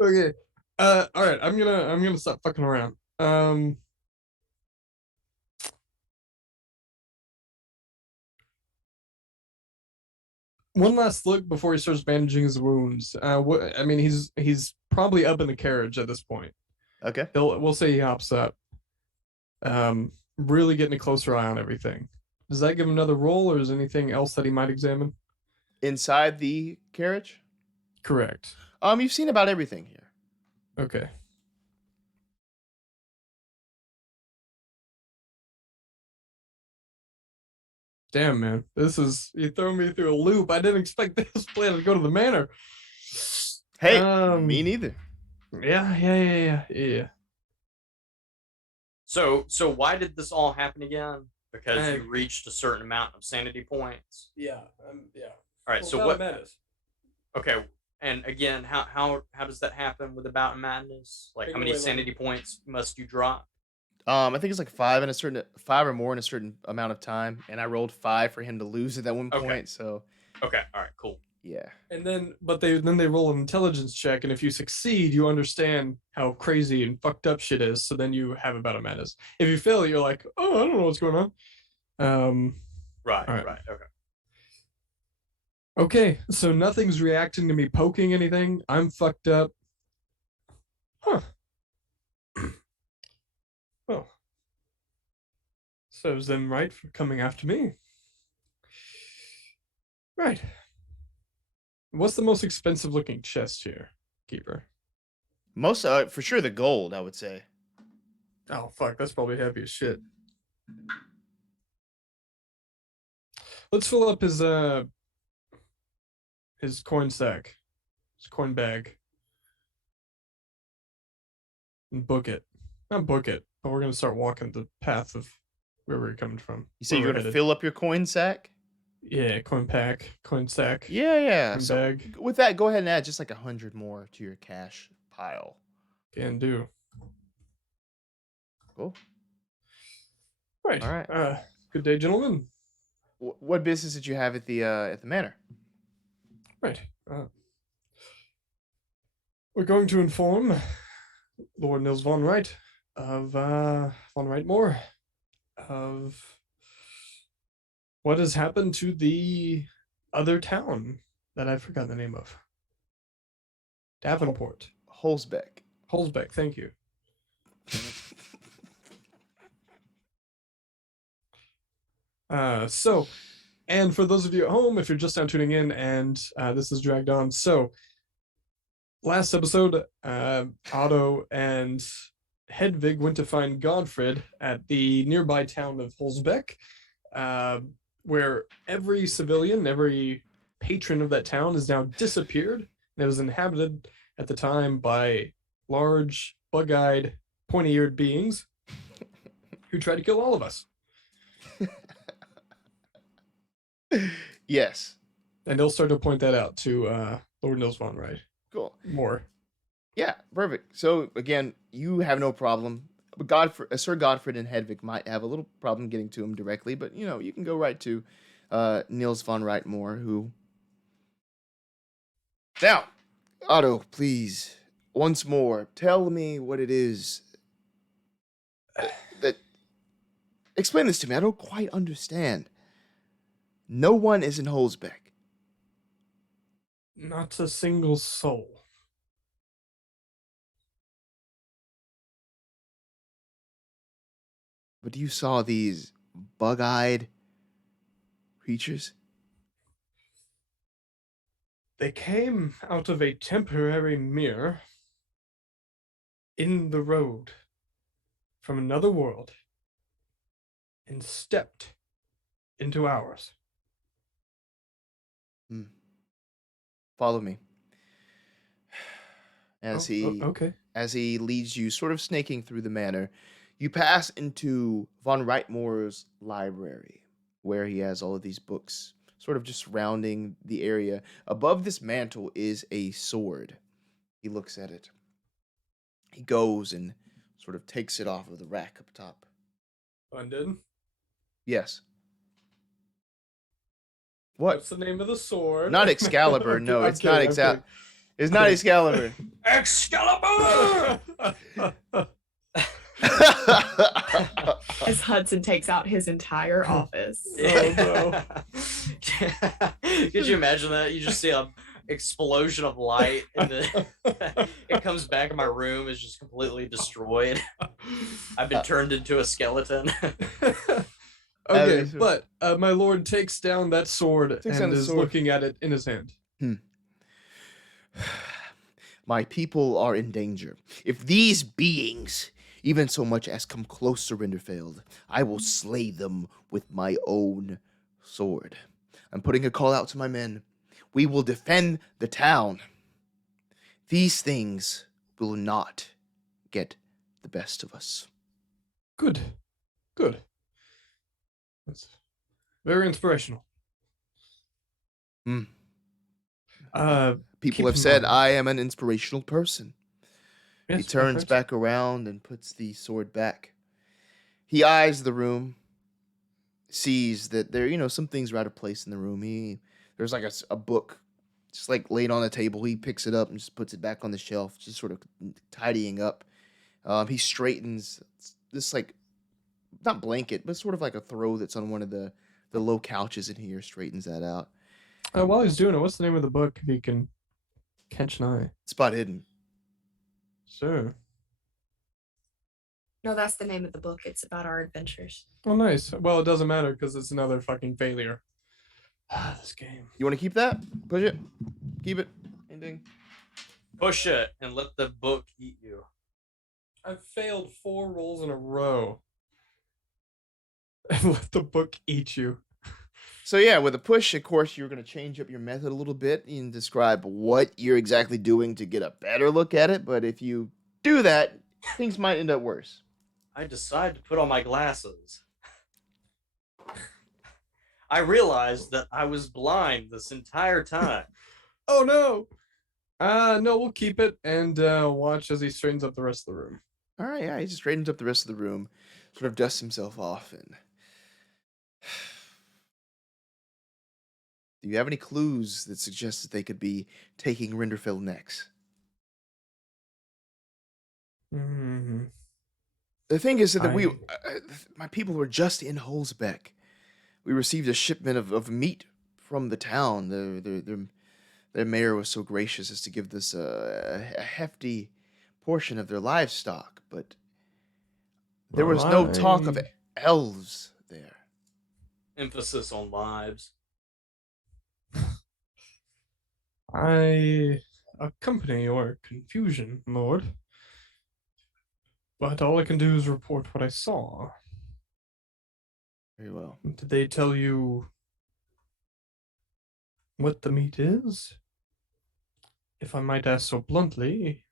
Okay. All right. I'm gonna stop fucking around. One last look before he starts bandaging his wounds. I mean, he's probably up in the carriage at this point. Okay. We'll say he hops up. Really getting a closer eye on everything. Does that give him another roll, or is there anything else that he might examine? Inside the carriage? Correct. You've seen about everything here. Okay. Damn, man. You throw me through a loop. I didn't expect this plan to go to the manor. Hey, me neither. Yeah. So why did this all happen again? Because you reached a certain amount of sanity points. Yeah. All right. So what? Okay. And again, how does that happen with About Madness? Like, how many sanity points must you drop? I think it's like 5 or more in a certain amount of time, and I rolled 5 for him to lose at that one point. Okay. So. Okay. All right. Cool. Yeah. And then, they roll an intelligence check, and if you succeed, you understand how crazy and fucked up shit is. So then you have About a Madness. If you fail, you're like, oh, I don't know what's going on. Right. All right. Right. Okay. Okay, so nothing's reacting to me poking anything. I'm fucked up. Huh. Well, serves them right for coming after me. Right. What's the most expensive looking chest here, Keeper? Most for sure the gold, I would say. Oh fuck, that's probably heavy as shit. Let's fill up his coin sack, his coin bag, and book it. Not book it, but we're gonna start walking the path of where we're coming from. You say where you're we're gonna headed. fill up your coin sack? Yeah, coin pack, coin sack, Yeah. coin So bag. with that, go ahead and add just like 100 more to your cash pile. Can do. Cool. Right. All right. Good day, gentlemen. What business did you have at the manor? Right. We're going to inform Lord Nils von Wright of von Wrightmore of what has happened to the other town that I forgot the name of. Davenport. Holzbeck. Holzbeck, thank you. And for those of you at home, if you're just now tuning in and this is dragged on, so last episode, Otto and Hedwig went to find Godfrid at the nearby town of Holzbeck, where every civilian, every patron of that town has now disappeared, and it was inhabited at the time by large, bug-eyed, pointy-eared beings who tried to kill all of us. Yes. And they'll start to point that out to Lord Nils von Wright. Cool. More. Yeah, perfect. So again, you have no problem. But Sir Godfrid and Hedwig might have a little problem getting to him directly, but you can go right to Niels von Wrightmore, who. Now, Otto, please, once more, tell me what it is that. Explain this to me. I don't quite understand. No one is in Holzbeck. Not a single soul. But you saw these bug-eyed creatures? They came out of a temporary mirror in the road from another world and stepped into ours. Follow me. As Okay. as he leads you, sort of snaking through the manor, you pass into von Wrightmore's library, where he has all of these books, sort of just surrounding the area. Above this mantle is a sword. He looks at it. He goes and sort of takes it off of the rack up top. Undead? Yes. What? What's the name of the sword? Not Excalibur. No, it's not Excalibur. It's not Excalibur. Excalibur! As Hudson takes out his entire office. Oh, Could you imagine that? You just see a explosion of light and it comes back in my room, is just completely destroyed. I've been turned into a skeleton. Okay, but my lord takes down that sword and is looking at it in his hand. My people are in danger. If these beings even so much as come close to Renderfield, I will slay them with my own sword. I'm putting a call out to my men. We will defend the town. These things will not get the best of us. Good. That's very inspirational. People have said I am an inspirational person. Yes, He turns back around and puts the sword back. He eyes the room, sees that there, some things are out of place in the room. There's like a book just like laid on the table. He picks it up and just puts it back on the shelf, just sort of tidying up. He straightens this not blanket, but sort of like a throw that's on one of the low couches in here, straightens that out. While he's doing it, what's the name of the book if he can catch an eye? Spot hidden. Sure. No, that's the name of the book. It's about our adventures. Oh, nice. Well, it doesn't matter because it's another fucking failure. This game. You want to keep that? Push it. Keep it. Anything? Push it and let the book eat you. I've failed 4 rolls in a row. And let the book eat you. So yeah, with a push, of course, you're going to change up your method a little bit and describe what you're exactly doing to get a better look at it. But if you do that, things might end up worse. I decide to put on my glasses. I realized that I was blind this entire time. Oh no! No, we'll keep it and watch as he straightens up the rest of the room. All right, yeah, he just straightens up the rest of the room, sort of dusts himself off, and do you have any clues that suggest that they could be taking Renderfield next? Mm-hmm. The thing is that my people were just in Holzbeck. We received a shipment of meat from the town. Their mayor was so gracious as to give us a hefty portion of their livestock, but there was no talk of elves there. Emphasis on lives. I accompany your confusion, Lord. But all I can do is report what I saw. Very well. Did they tell you what the meat is? If I might ask so bluntly.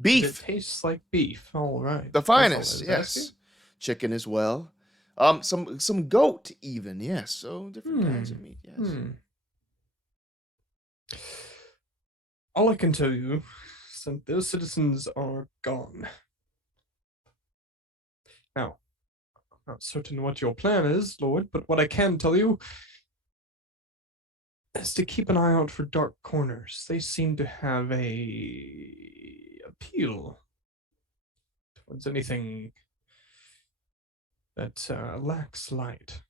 Beef. It tastes like beef. All right. The That's all I finest, was yes. asking. Chicken as well. Some goat even, yes. So different kinds of meat, yes. All I can tell you is that those citizens are gone. Now, I'm not certain what your plan is, Lord, but what I can tell you is to keep an eye out for dark corners. They seem to have a appeal towards anything that lacks light.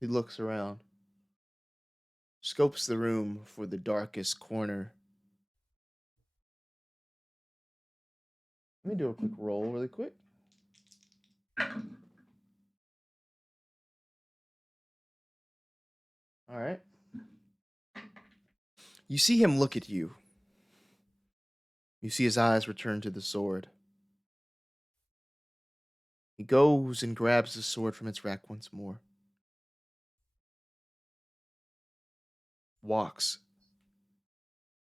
He looks around, scopes the room for the darkest corner. Let me do a quick roll really quick. All right. You see him look at you. You see his eyes return to the sword. He goes and grabs the sword from its rack once more. Walks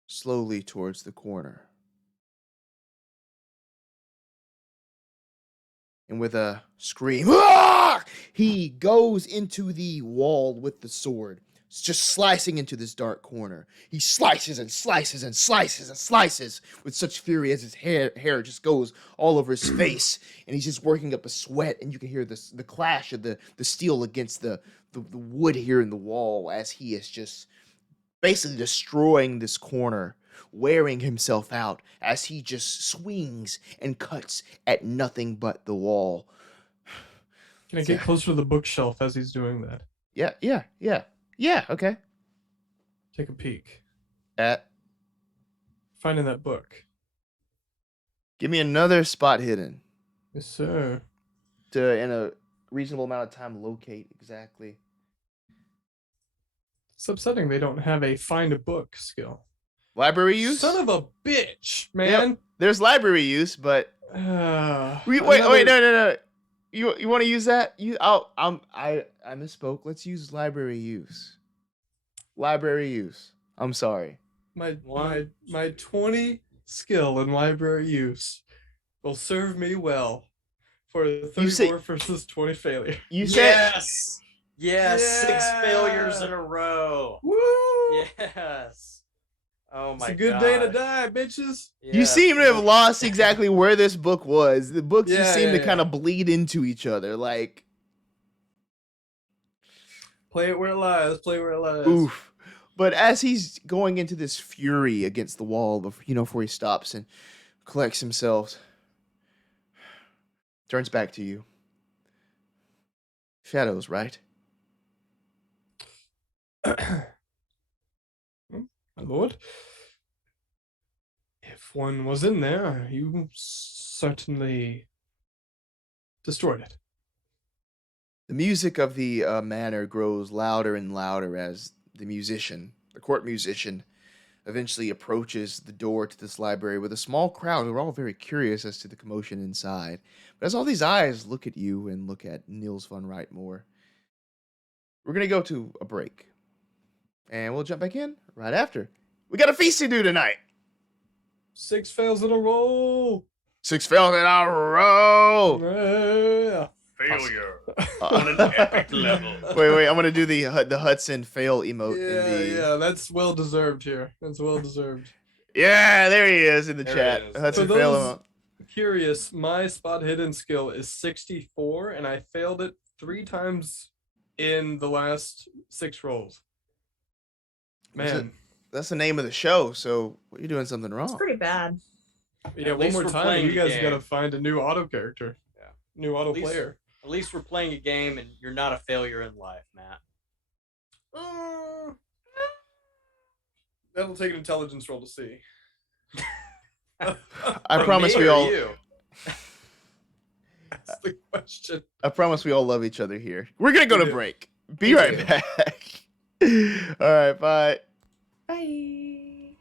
slowly towards the corner. And with a scream, "Ah!" he goes into the wall with the sword, just slicing into this dark corner. He slices and slices and slices and slices with such fury as his hair just goes all over his face, and he's just working up a sweat, and you can hear the clash of the steel against the wood here in the wall as he is just basically destroying this corner, wearing himself out as he just swings and cuts at nothing but the wall. Can I get closer to the bookshelf as he's doing that? Yeah, okay. Take a peek. At Finding that book. Give me another spot hidden. Yes, sir. To, in a reasonable amount of time, locate exactly. It's upsetting they don't have a find a book skill. Library use? Son of a bitch, man. Yep, there's library use, but wait, no. You want to use that? I misspoke. Let's use library use. Library use. I'm sorry. My 20 skill in library use will serve me well for the 34 versus 20 failure. You said Yes, 6 failures in a row. Woo! Yes. Oh my god. It's a good day to die, bitches. Yes. You seem to have lost exactly where this book was. The books just seem to kind of of bleed into each other. Like, play it where it lies. Play where it lies. oof. But as he's going into this fury against the wall, before he stops and collects himself, turns back to you. Shadows, right? My lord, if one was in there, you certainly destroyed it. The music of the manor grows louder and louder as the court musician, eventually approaches the door to this library with a small crowd who are all very curious as to the commotion inside. But as all these eyes look at you and look at Niels von Reitmore, we're going to go to a break. And we'll jump back in right after. We got a feast to do tonight. 6 fails in a row. 6 fails in a row. Yeah. Failure on an epic level. Wait. I'm gonna do the Hudson fail emote. Yeah, that's well deserved here. That's well deserved. Yeah, there he is in the There chat. he is. Hudson For fail those emote. curious, my spot hidden skill is 64, and I failed it 3 times in the last 6 rolls. Man, That's the name of the show. So you're doing something It's wrong. pretty bad. yeah, At one least more we're time, playing you the guys game. gotta find a new auto character. Yeah. New auto least- player. At least we're playing a game and you're not a failure in life, Matt. That'll take an intelligence roll to see. I From promise me we or all. you? That's the question. I promise we all love each other here. We're gonna go We to do. break. Be We right do. back. All right, bye. Bye.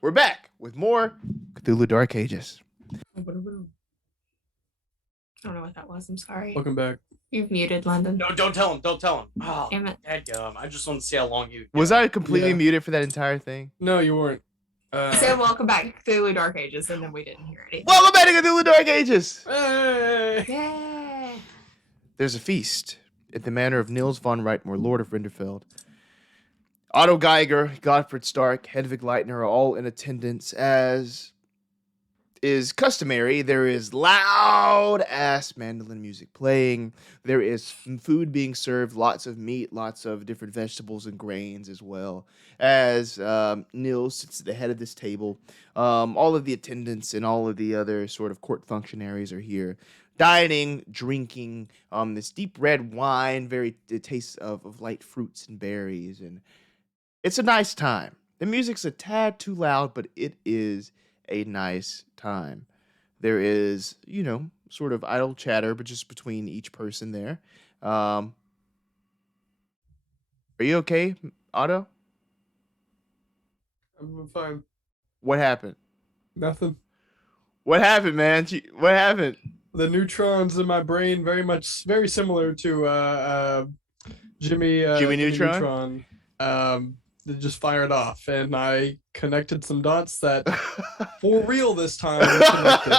we're back with more Cthulhu Dark Ages. I don't know what that was. I'm sorry. Welcome back. You've muted London. No, don't tell him. Don't tell him. Oh, Damn it. dadgum. I just want to see how long you. Was I completely Yeah. muted for that entire thing? No, you weren't. So welcome back to Cthulhu Dark Ages, and then we didn't hear anything. Welcome back to Cthulhu Dark Ages. Hey! Yay! There's a feast at the manor of Niels von Reitmore, Lord of Renderfield. Otto Geiger, Godfrid Stark, Hedwig Leitner are all in attendance. As is customary, there is loud-ass mandolin music playing. There is food being served, lots of meat, lots of different vegetables and grains as well. As Niels sits at the head of this table, all of the attendants and all of the other sort of court functionaries are here, dining, drinking this deep red wine, it tastes of light fruits and berries, and it's a nice time. The music's a tad too loud, but it is a nice time. There is, sort of idle chatter, but just between each person there. Are you okay, Otto? I'm fine. What happened? Nothing. What happened, man? What happened? The neutrons in my brain very similar to Jimmy Neutron? They just fired off, and I connected some dots that, for real this time, were connected.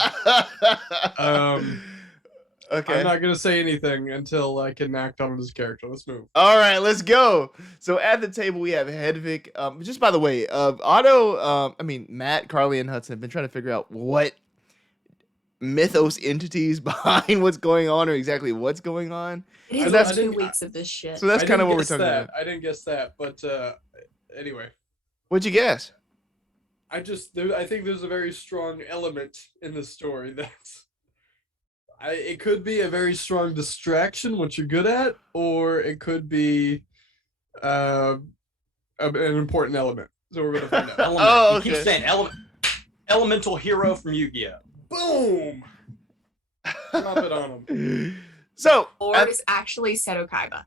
Okay. I'm not gonna say anything until I can act on this character. Let's move. All right, let's go. So at the table we have Hedwig. Just by the way, Otto, Matt, Carly, and Hudson have been trying to figure out what mythos entities behind what's going on, or exactly what's going on. It is that's- 2 weeks of this shit. So that's I kind of didn't what we're guess talking that. about. I didn't guess that, but anyway, What'd you guess? I think there's a very strong element in the story that's. It could be a very strong distraction, what you're good at, or it could be an important element. So we're gonna find out. Element. Oh, You keep okay. saying elemental hero from Yu-Gi-Oh. Boom! Drop it on him. So, Lord is actually Seto Kaiba.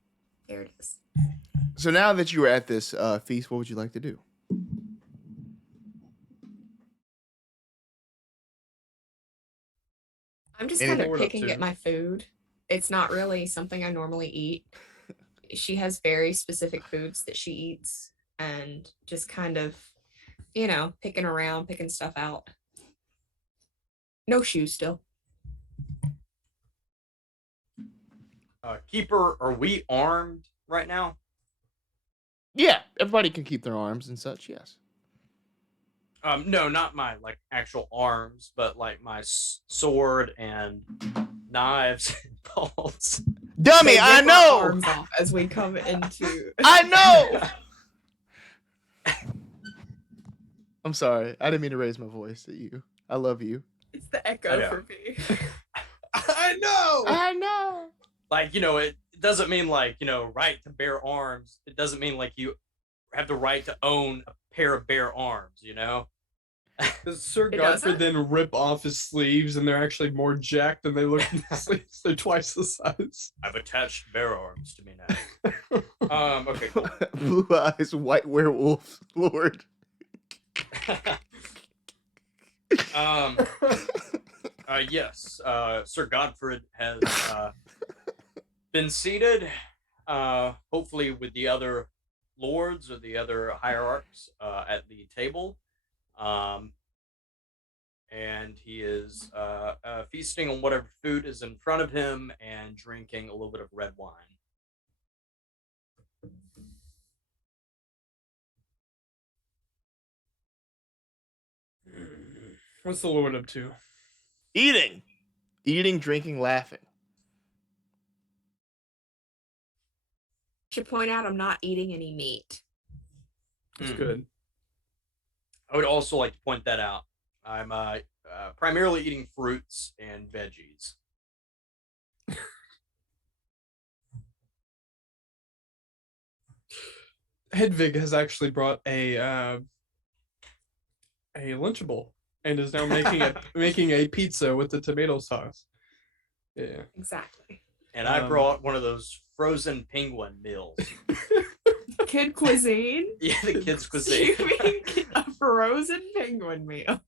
There it is. so now that you were at this feast, what would you like to do? I'm just Anything kind we're of up picking to. at my food. It's not really something I normally eat. She has very specific foods that she eats, and just kind of, picking around, picking stuff out. No shoes still. Keeper, are we armed right now? Yeah, everybody can keep their arms and such. Yes. No, not my actual arms, but my sword and knives and bolts. Dummy, They I rip our know. arms off as we come into. I know. I'm sorry. I didn't mean to raise my voice at you. I love you. It's the echo I know. for me. I know. I know. It doesn't mean right to bear arms. It doesn't mean you have the right to own a pair of bare arms, Does Sir It Godfrid doesn't? then rip off his sleeves, and they're actually more jacked than they look in the sleeves? They're twice the size. I've attached bare arms to me now. Okay, cool. Blue eyes, white werewolf, Lord. Yes, Sir Godfrid has been seated, hopefully with the other lords or the other hierarchs at the table. And he is feasting on whatever food is in front of him and drinking a little bit of red wine. What's the Lord up to? Eating, drinking, laughing. Should point out I'm not eating any meat. That's Hmm. good. I would also like to point that out. I'm primarily eating fruits and veggies. Hedwig has actually brought a Lunchable and is now making a pizza with the tomato sauce. Yeah. Exactly. And I Um, brought one of those frozen penguin meals. Kid cuisine. Yeah, the kids' cuisine. You mean a frozen penguin meal.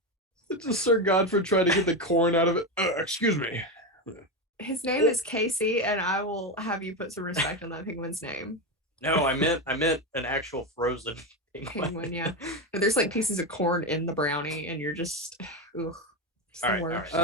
It's just Sir Godfrid trying to get the corn out of it. Excuse me. His name is Casey, and I will have you put some respect on that penguin's name. No, I meant an actual frozen Penguin, yeah. And there's like pieces of corn in the brownie, and you're just, ugh. It's the worst.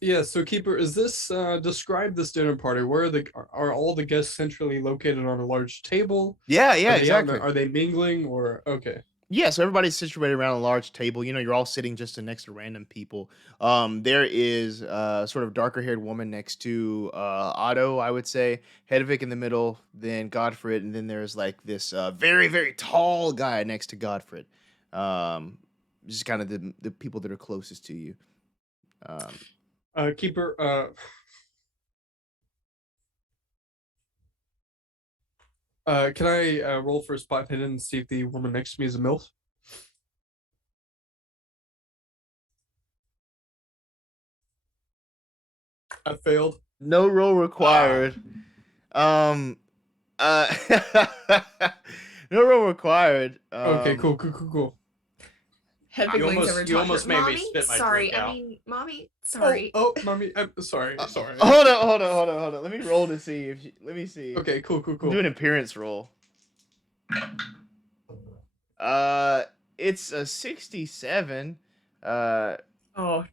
Yeah. So, Keeper, is this describe this dinner party? Where are all the guests centrally located on a large table? Yeah, Are they exactly. Are they mingling or okay? Yeah, so everybody's situated around a large table. You know, you're all sitting just next to random people. There is sort of darker-haired woman next to Otto, I would say. Hedwig in the middle, then Godfrid, and then there's like this very, very tall guy next to Godfrid. Just kind of the people that are closest to you. Keeper, can I roll for a spot hidden and see if the woman next to me is a MILF? I failed. No roll required. No roll required. Okay, cool. Hedwig You leans almost- over and you talks to almost her. made me Mommy, spit my sorry. drink out. I mean, mommy, sorry. Oh, mommy, I'm sorry. Hold on. Let me roll to see if let me see. Okay, cool. Do an appearance roll. It's a 67. Oh,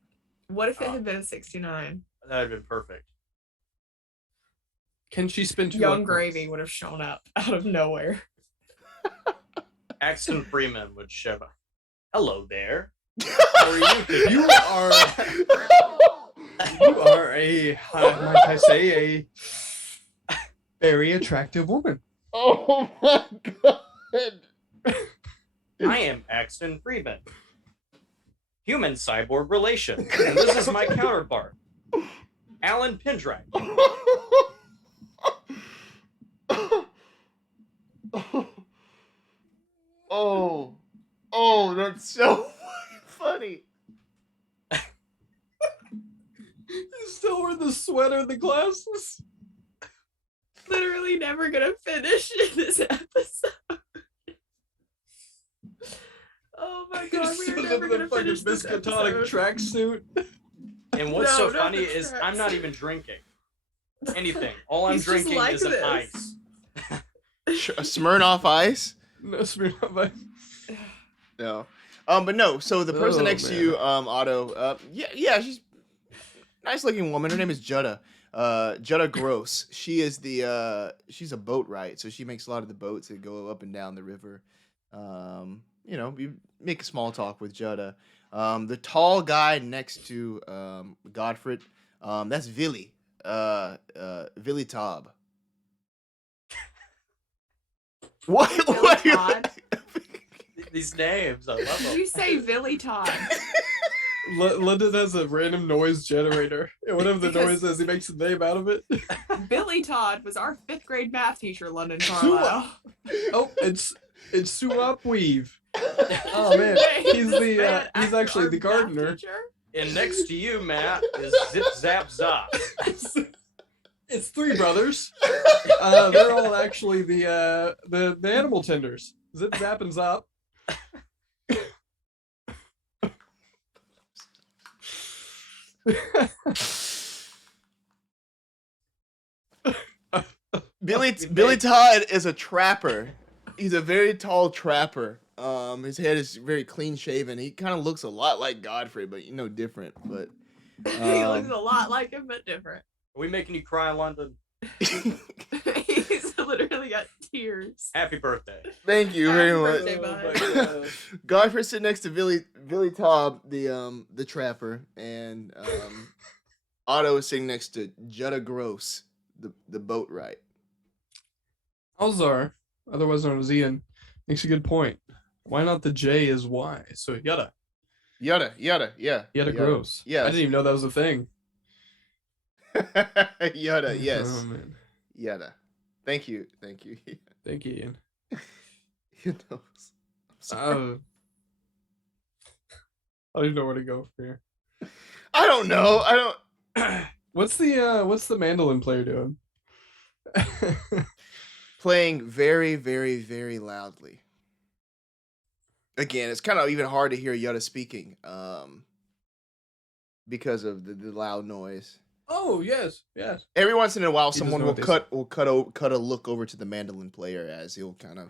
what if it had been a 69? That'd been perfect. Can she spin 2 Young luck points? Gravy would have shown up out of nowhere. Axton Freeman would show up. Hello there. How are you? You are a, might I say, a very attractive woman. Oh my god. I am Axton Freeman. Human cyborg relation. And this is my counterpart, Alan Pendrack. Oh, that's so funny. He's still wearing the sweater and the glasses. Literally never gonna finish in this episode. Oh my god, we are never gonna finish this biscuitonic episode. tracksuit. And what's No, so not funny the is tracks. I'm not even drinking anything. All I'm He's just drinking like is an this. ice. Smirnoff Ice? No, smear on my. No. But no, so the person Oh, next to man. you, Otto, yeah, she's a nice looking woman. Her name is Jutta. Jutta Gross. She is she's a boatwright, so she makes a lot of the boats that go up and down the river. You know, you make a small talk with Jutta. The tall guy next to Godfrid, that's Villy. Villy Taub. What? Villy What? Todd? These names, I love Did them. you say Villy Todd? London has a random noise generator, and whatever the Because- noise is, he makes a name out of it. Billy Todd was our 5th grade math teacher, London Carlisle. Oh, it's Suop Weave. Oh man, he's the he's actually the gardener. And next to you, Matt, is Zip Zap Zop. It's 3 brothers. They're all actually the animal tenders. Zip Zap and Zop. Billy Todd is a trapper. He's a very tall trapper. His head is very clean shaven. He kind of looks a lot like Godfrey, but you know, different. But He looks a lot like him, but different. Are we making you cry, London? He's literally got tears. Happy birthday. thank you very Happy much. birthday, bud. Godfrey sitting next to Billy Todd, the trapper, and Otto is sitting next to Jutta Gross, the boatwright. Alzar, otherwise known as Ian, makes a good point. Why not the J is Y? So Yutta. Yutta, yeah. Yutta Gross. Yes. I didn't even know that was a thing. Yutta, yes. Oh man. Yutta. Thank you. Thank you, Ian. He knows. I'm sorry. I don't even know where to go from here. I don't know. I don't. What's the mandolin player doing? Playing very, very, very loudly. Again, it's kind of even hard to hear Yoda speaking because of the loud noise. Oh, yes. Every once in a while, He doesn't someone know will what they cut a look over to the mandolin player as he'll kind of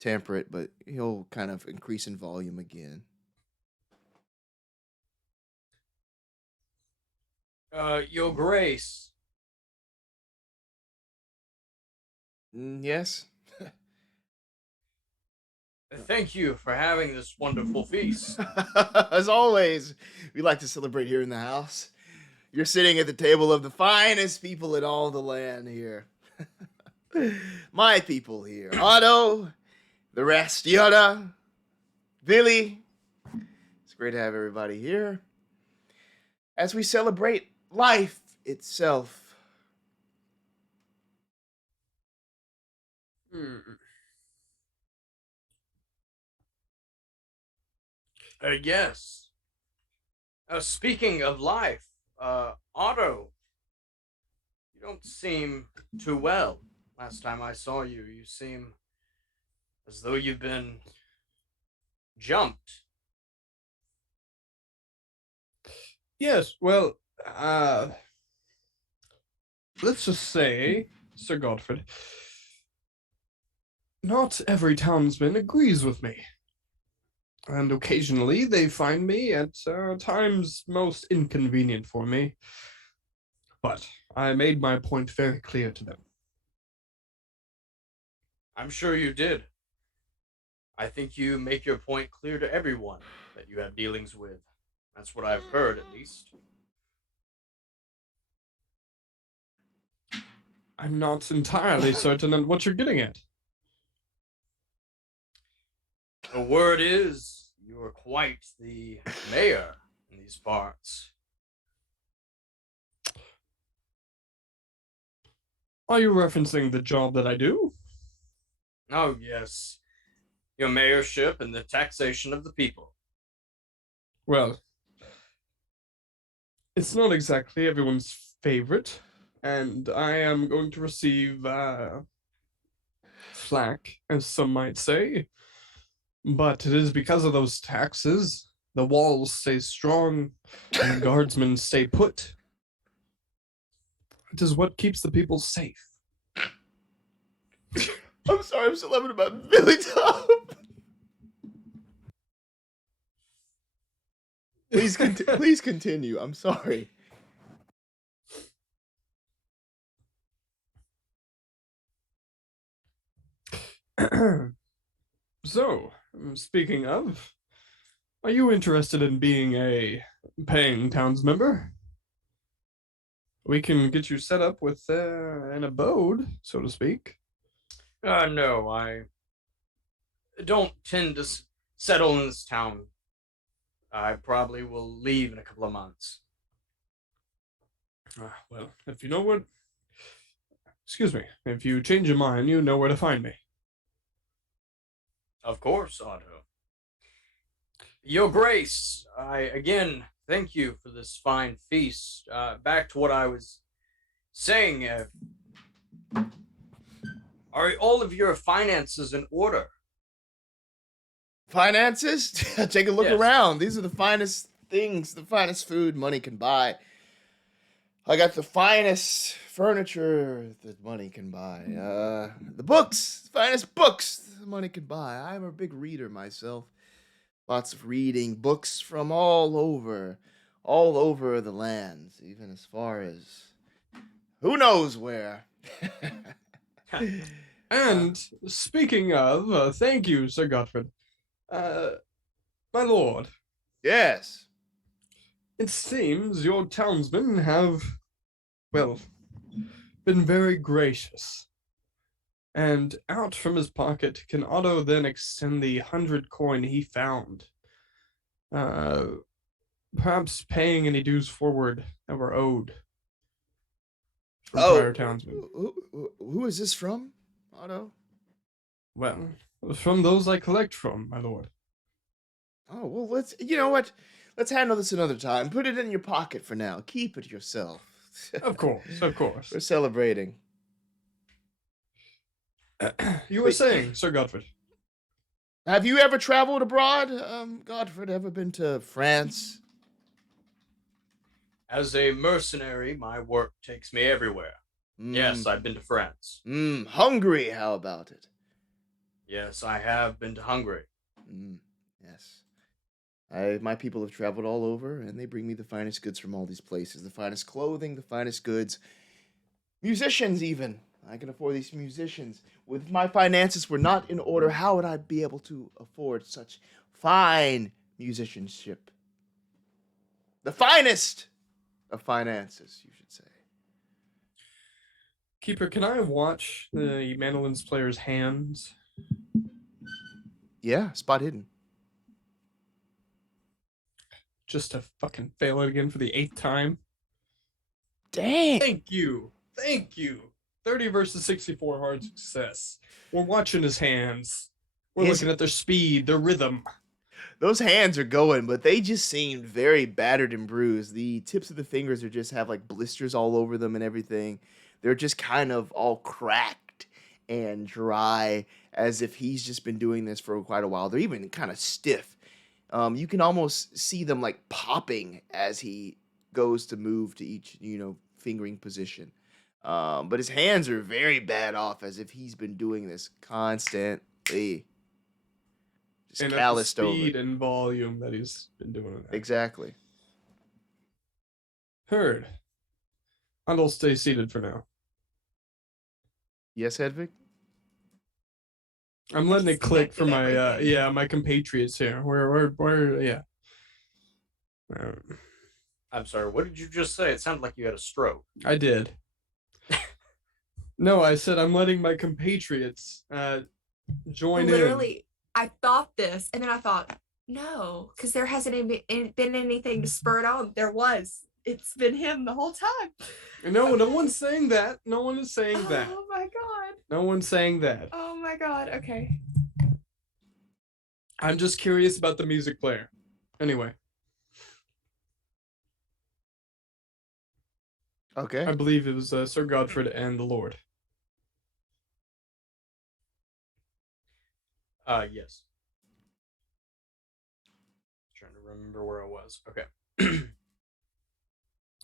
temper it, but he'll kind of increase in volume again. Your Grace. Yes. Thank you for having this wonderful feast. As always, we like to celebrate here in the house. You're sitting at the table of the finest people in all the land here. My people here. Otto, the rest, Yoda, Billy. It's great to have everybody here as we celebrate life itself. Yes. Speaking of life, Otto, you don't seem too well. Last time I saw you, you seem as though you've been jumped. Yes, well, let's just say, Sir Godfrid, not every townsman agrees with me. And occasionally they find me at times most inconvenient for me. But I made my point very clear to them. I'm sure you did. I think you make your point clear to everyone that you have dealings with. That's what I've heard, at least. I'm not entirely certain on what you're getting at. The word is you're quite the mayor in these parts. Are you referencing the job that I do? Oh, yes. Your mayorship and the taxation of the people. Well, it's not exactly everyone's favorite, and I am going to receive flack, as some might say. But it is because of those taxes, the walls stay strong, and the guardsmen stay put. It is what keeps the people safe. I'm sorry, I'm still loving about Billy Top. Please continue. I'm sorry. So, speaking of, are you interested in being a paying towns member? We can get you set up with an abode, so to speak. No, I don't tend to settle in this town. I probably will leave in a couple of months. Well, if you know what... Excuse me. If you change your mind, you know where to find me. Of course, Otto. Your Grace, I again thank you for this fine feast. Back to what I was saying. Are all of your finances in order? Finances? Take a look Yes. around. These are the finest things, the finest food money can buy. I got the finest furniture that money can buy. The books, finest books that money can buy. I'm a big reader myself. Lots of reading, books from all over the lands, even as far as who knows where. And speaking of, thank you, Sir Godfrid. My lord, Yes. it seems your townsmen have, well, been very gracious. And out from his pocket, can Otto then extend the 100 coin he found? Perhaps paying any dues forward that were owed from prior townsmen. Who is this from, Otto? Well, from those I collect from, my lord. Oh, well, you know what? Let's handle this another time. Put it in your pocket for now. Keep it yourself. Of course, of course. We're celebrating. You were saying, Sir Godfrid. Have you ever traveled abroad, Godfrid? Ever been to France? As a mercenary, my work takes me everywhere. Yes, I've been to France. Hungary, how about it? Yes, I have been to Hungary. Yes. My people have traveled all over, and they bring me the finest goods from all these places. The finest clothing, the finest goods. Musicians, even. I can afford these musicians. If my finances were not in order, how would I be able to afford such fine musicianship? The finest of finances, you should say. Keeper, can I watch the mandolin's player's hands? Yeah, spot hidden. Just to fucking fail it again for the 8th time? Dang. Thank you. 30 versus 64, hard success. We're watching his hands. We're looking at their speed, their rhythm. Those hands are going, but they just seem very battered and bruised. The tips of the fingers just have like blisters all over them and everything. They're just kind of all cracked and dry, as if he's just been doing this for quite a while. They're even kind of stiff. You can almost see them like popping as he goes to move to each, fingering position. But his hands are very bad off, as if he's been doing this constantly. Just and calloused at the over. speed and volume that he's been doing it. Exactly. Heard. I'll stay seated for now. Yes, Hedwig? I'm letting it click for my my compatriots here. Where yeah. I'm sorry, what did you just say? It sounded like you had a stroke. I did. No, I said I'm letting my compatriots join in. Literally, I thought this, and then I thought, no, because there hasn't been anything to spur it on. There was. It's been him the whole time. No one's saying that. No one is saying that. Oh my god. No one's saying that. Oh my god. Okay. I'm just curious about the music player. Anyway. Okay. I believe it was Sir Godfrid and the Lord. Yes. Trying to remember where I was. Okay.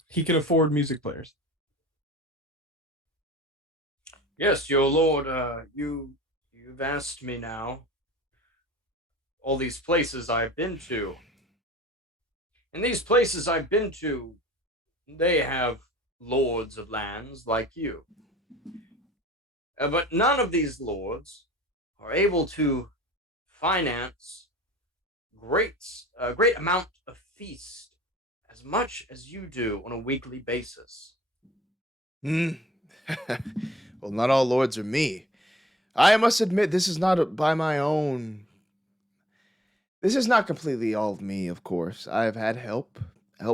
He can afford music players. Yes, your lord, you've asked me now all these places I've been to. And these places I've been to, they have lords of lands like you. But none of these lords are able to finance a great amount of feast as much as you do on a weekly basis. Well, not all lords are me. I must admit, this is not by my own. This is not completely all of me, of course. I have had help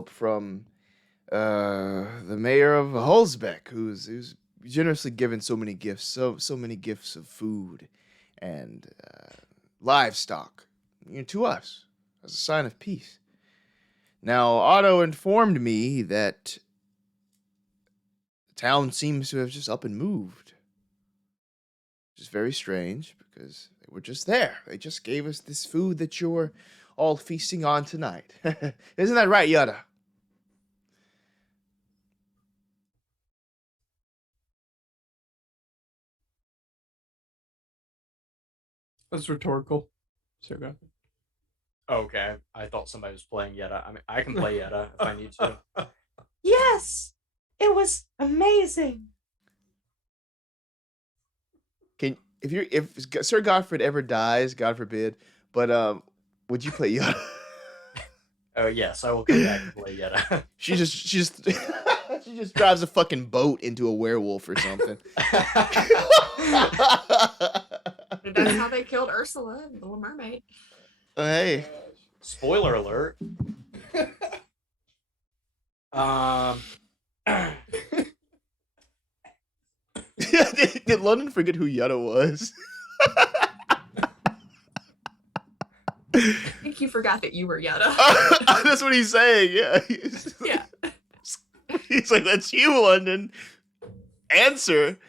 from the mayor of Hulsbeck, who's generously given so many gifts, so many gifts of food and livestock, to us as a sign of peace. Now, Otto informed me that the town seems to have just up and moved. Which is very strange, because they were just there. They just gave us this food that you're all feasting on tonight. Isn't that right, Yada? That's rhetorical. Sir Godfrid. Okay, I thought somebody was playing Yetta. I mean, I can play Yetta if I need to. Yes, it was amazing. If Sir Godfrid ever dies, God forbid, but would you play Yada? Oh yes, I will come back and play Yetta. She just drives a fucking boat into a werewolf or something. That's how they killed Ursula in The Little Mermaid. Hey. Spoiler alert. Did London forget who Yetta was? I think you forgot that you were Yetta. That's what he's saying, yeah. Yeah. He's like, that's you, London. Answer.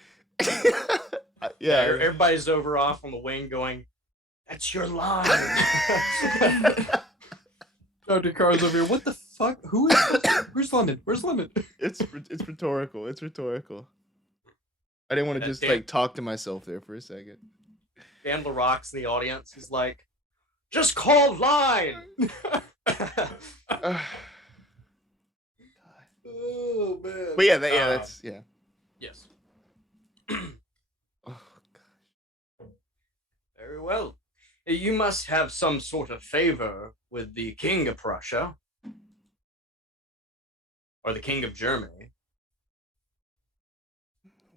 Yeah. Everybody's over off on the wing going, That's your line. Dr. Carr's over here. What the fuck? Where's London? Where's London? It's rhetorical. It's rhetorical. I didn't want to just like talk to myself there for a second. Dan LaRock's in the audience. He's like, just call line. Oh man. But yeah, that's yeah. Yes. Oh gosh. Very well. You must have some sort of favor with the King of Prussia. Or the King of Germany.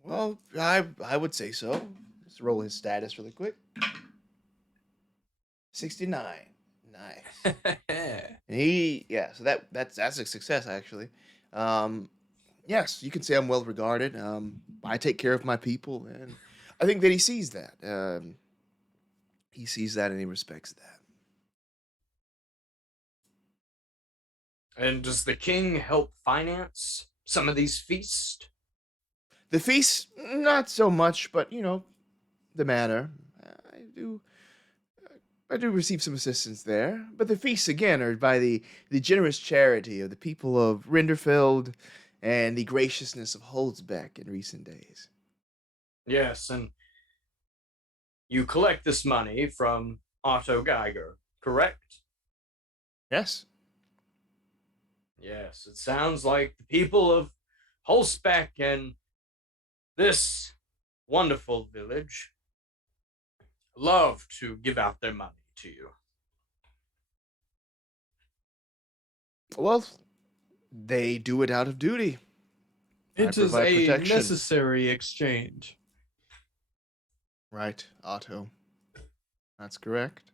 Well, I would say so. Let's roll his status really quick. 69. Nice. And so that's a success actually. Yes, you can say I'm well regarded. I take care of my people, and I think that he sees that. He sees that and he respects that. And does the king help finance some of these feasts? The feast, not so much, but the manor. I do receive some assistance there, but the feasts again are by the generous charity of the people of Renderfield and the graciousness of Holzbeck in recent days. Yes, and you collect this money from Otto Geiger, correct? Yes. Yes, it sounds like the people of Holzbeck and this wonderful village love to give out their money to you. Well, they do it out of duty. It is a necessary exchange. Right, Otto. That's correct.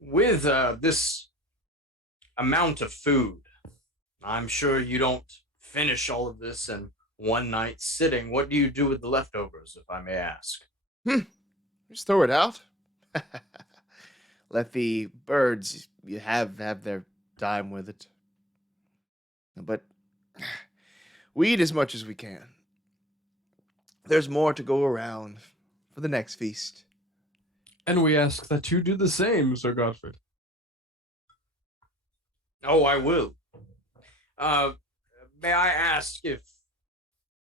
With this amount of food, I'm sure you don't finish all of this in one night sitting. What do you do with the leftovers, if I may ask? Just throw it out. Let the birds have their time with it. But we eat as much as we can. There's more to go around for the next feast. And we ask that you do the same, Sir Godfrid. Oh, I will. May I ask if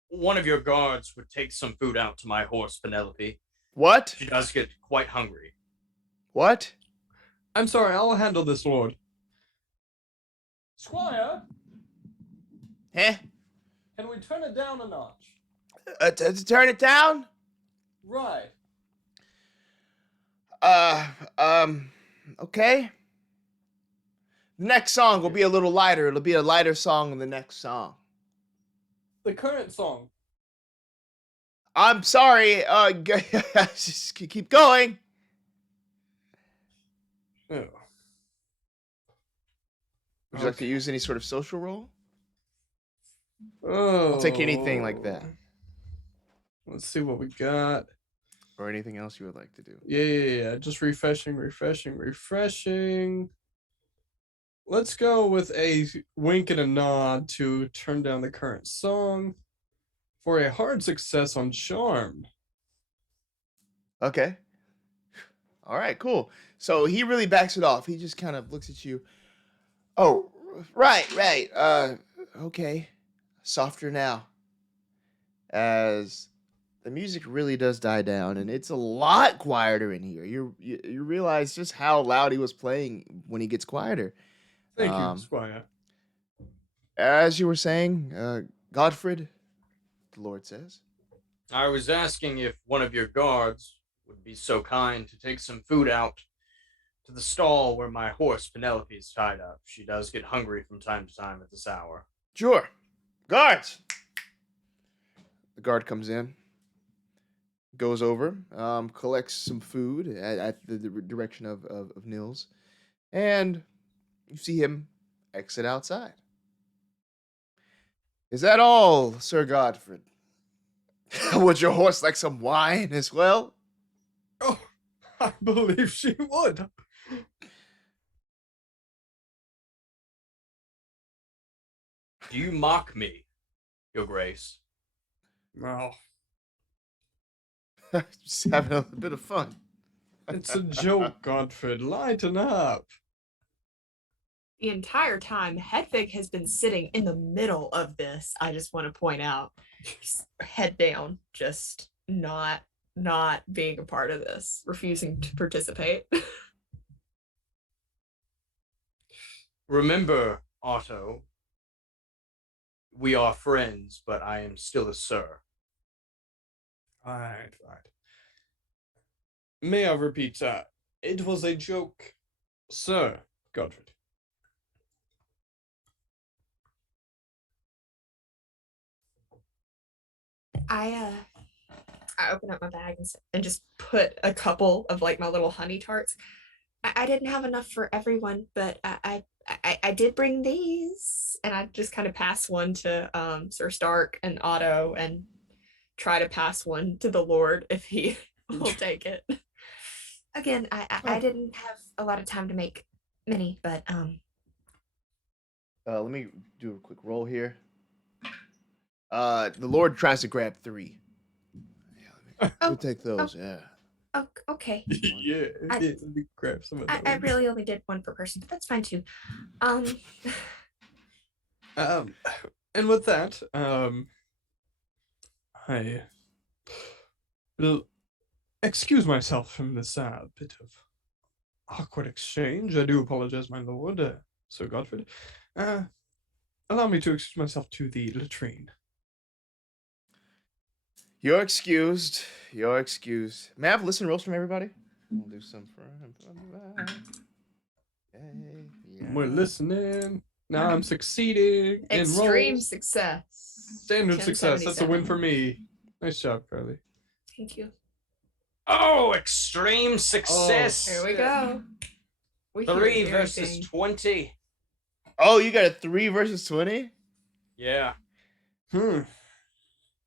one of your guards would take some food out to my horse, Penelope? What? She does get quite hungry. What? I'm sorry, I'll handle this, Lord. Squire? Huh? Can we turn it down a notch? To turn it down? Right. Okay. The next song will be a little lighter. It'll be a lighter song than the next song. The current song. I'm sorry. Just keep going. Oh. Would you like to use any sort of social role? Oh. I'll take anything like that. Let's see what we got. Or anything else you would like to do. Yeah. Just refreshing. Let's go with a wink and a nod to turn down the current song for a hard success on charm. Okay. All right, cool. So he really backs it off. He just kind of looks at you. Oh, right. Okay. Softer now. As the music really does die down, and it's a lot quieter in here. You realize just how loud he was playing when he gets quieter. Thank you, Squire. As you were saying, Godfrid, the Lord says. I was asking if one of your guards would be so kind to take some food out to the stall where my horse Penelope is tied up. She does get hungry from time to time at this hour. Sure. Guards! The guard comes in, goes over, collects some food at the direction of Nils, and you see him exit outside. Is that all, Sir Godfrid? Would your horse like some wine as well? Oh, I believe she would. Do you mock me, Your Grace? No. Just having a bit of fun. It's a joke, Godfrid. Lighten up. The entire time, Hedwig has been sitting in the middle of this. I just want to point out, just head down, just not being a part of this, refusing to participate. Remember, Otto, we are friends, but I am still a sir. Right. May I repeat, it was a joke, Sir Godfrid. I open up my bag and just put a couple of like my little honey tarts. I didn't have enough for everyone, but I did bring these, and I just kind of pass one to Sir Stark and Otto, and try to pass one to the Lord if he will take it. Again, I didn't have a lot of time to make many, but let me do a quick roll here. The Lord tries to grab 3. Yeah, we'll take those. Yeah. okay. Yeah, I- let me grab some of those. I really only did one per person, but that's fine too. And with that, I will excuse myself from this bit of awkward exchange. I do apologize, my lord, Sir Godfrid. Allow me to excuse myself to the latrine. You're excused. You're excused. May I have listen rolls from everybody? We'll do some for We're listening. Now I'm succeeding in Extreme rolls. success. Standard success. That's a win 1077. for me. Nice job, Carly. Thank you. Oh, extreme success. Here we go. We hear 3 versus everything. 20. Oh, you got a 3 versus 20? Yeah.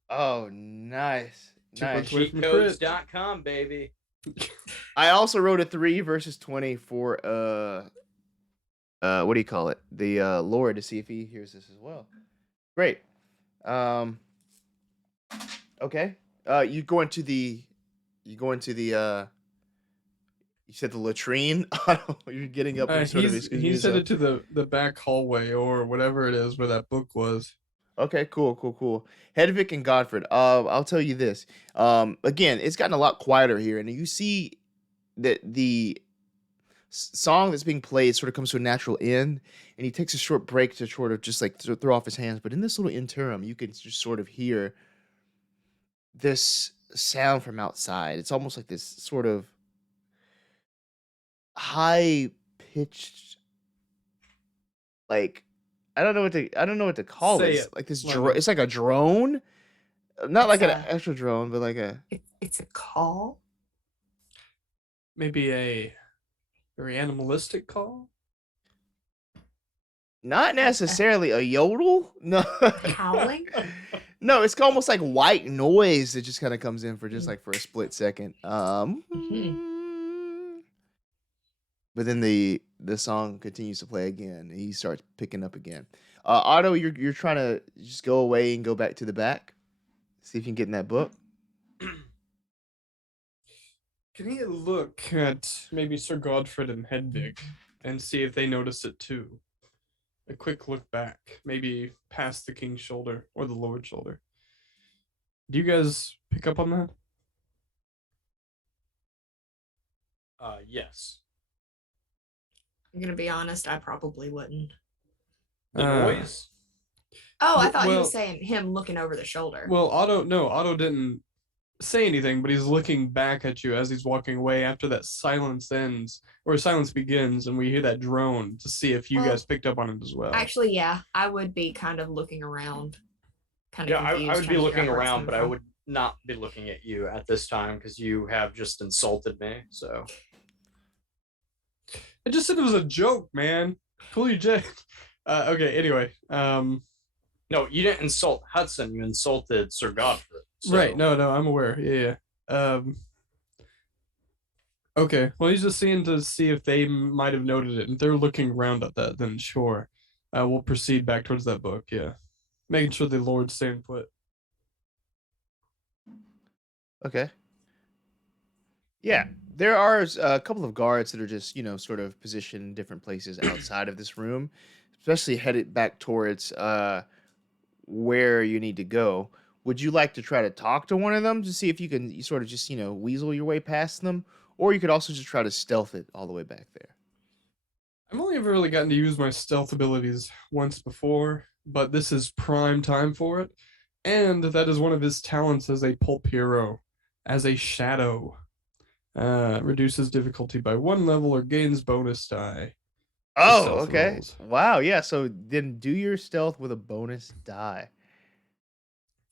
Oh, nice. 2 Nice. points away from a crit. Cheatcodes.com, baby. I also wrote a 3 versus 20 for what do you call it? The Lord, to see if he hears this as well. Great. Okay. You said the latrine. You're getting up and sort of excusing he said yourself. it to the back hallway or whatever it is where that book was. Okay, cool. Hedwig and Godfrid. I'll tell you this. Again, it's gotten a lot quieter here, and you see that the song that's being played sort of comes to a natural end, and he takes a short break to sort of just like throw off his hands. But in this little interim, you can just sort of hear this sound from outside. It's almost like this sort of high pitched, like I don't know what to call Say this. it. Like this Lemon. it's like a drone. Not like It's an actual drone, but like a It's a call. Maybe a very animalistic call. not necessarily a yodel. No. Howling? No, it's almost like white noise that just kind of comes in for just like for a split second. But then the song continues to play again. And he starts picking up again. Otto, you're trying to just go away and go back to the back. See if you can get in that book. Can you look at maybe Sir Godfrid and Hedwig and see if they notice it too? A quick look back, maybe past the king's shoulder or the lord's shoulder. Do you guys pick up on that? Yes. I'm gonna be honest, I probably wouldn't. The noise? Oh, I thought he well- was saying him looking over the shoulder. Well, Otto didn't say anything, but he's looking back at you as he's walking away after that silence ends, or silence begins, and we hear that drone to see if you Well, guys picked up on it as well. Actually, yeah, I would be kind of looking around. Kind of Yeah, I confused, would be trying to figure looking out where it's around, coming but I from. would not be looking at you at this time because you have just insulted me. So I just said it was a joke, man. Cool your jet. Okay, anyway. no, you didn't insult Hudson. You insulted Sir Godfrid. So. Right, no, I'm aware. Yeah. Okay, well, he's just seeing to see if they might have noted it. And if they're looking around at that, then sure. We'll proceed back towards that book, yeah. Making sure the Lord's staying put. Okay. Yeah, there are a couple of guards that are just, sort of positioned in different places outside of this room, especially headed back towards where you need to go. Would you like to try to talk to one of them to see if you sort of just, weasel your way past them? Or you could also just try to stealth it all the way back there. I've only ever really gotten to use my stealth abilities once before, but this is prime time for it. And that is one of his talents as a pulp hero, as a shadow. Reduces difficulty by 1 level or gains bonus die. Oh, stealth okay. rolls. Wow, yeah, so then do your stealth with a bonus die.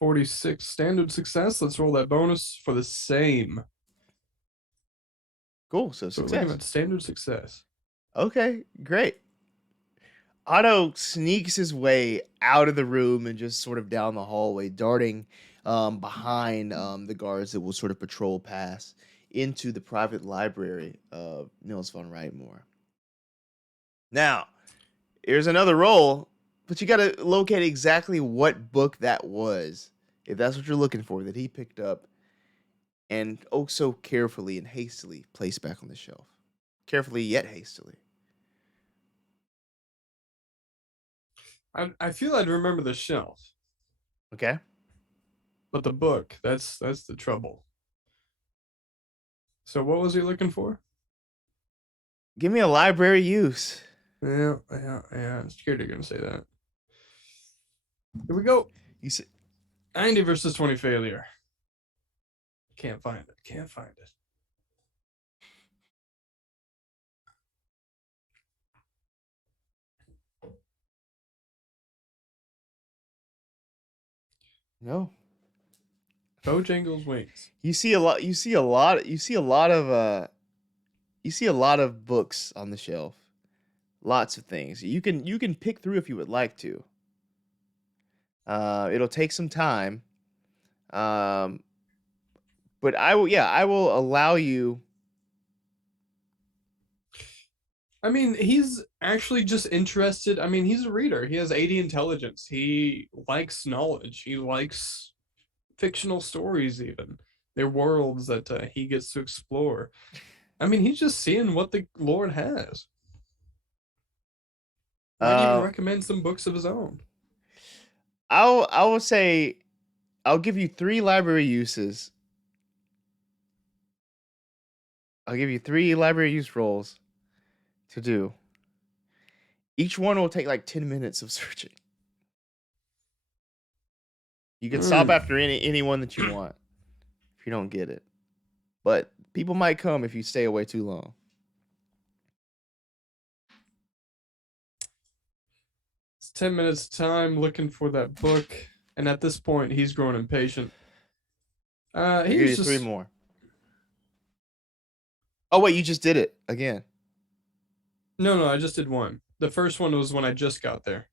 46 standard success. Let's roll that bonus for the same. Cool, so So we're success. looking at standard success. Okay, great. Otto sneaks his way out of the room and just sort of down the hallway, darting behind the guards that will sort of patrol past into the private library of Nils von Reitmore. Now, here's another roll, but you got to locate exactly what book that was, if that's what you're looking for, that he picked up and oh so carefully and hastily placed back on the shelf. Carefully yet hastily. I feel I'd remember the shelf, Okay? but the book, that's the trouble. So what was he looking for? Give me a library use. Yeah. I'm scared you're gonna say that. Here we go. You said 90 versus 20 failure. Can't find it. no. Bojangles wings. You see a lot of books on the shelf. Lots of things. You can pick through if you would like to. It'll take some time. But I will allow you. I mean, he's actually just interested. I mean, he's a reader. He has 80 intelligence. He likes knowledge. He likes fictional stories, even. They're worlds that he gets to explore. I mean, he's just seeing what the Lord has. Might even recommend some books of his own. I will say I'll give you 3 library uses. I'll give you 3 library use rolls to do. Each one will take like 10 minutes of searching. You can stop after any one that you want if you don't get it. But people might come if you stay away too long. It's 10 minutes time looking for that book. And at this point, he's growing impatient. I'll give you 3 more. Oh, wait, you just did it again. No, I just did one. The first one was when I just got there.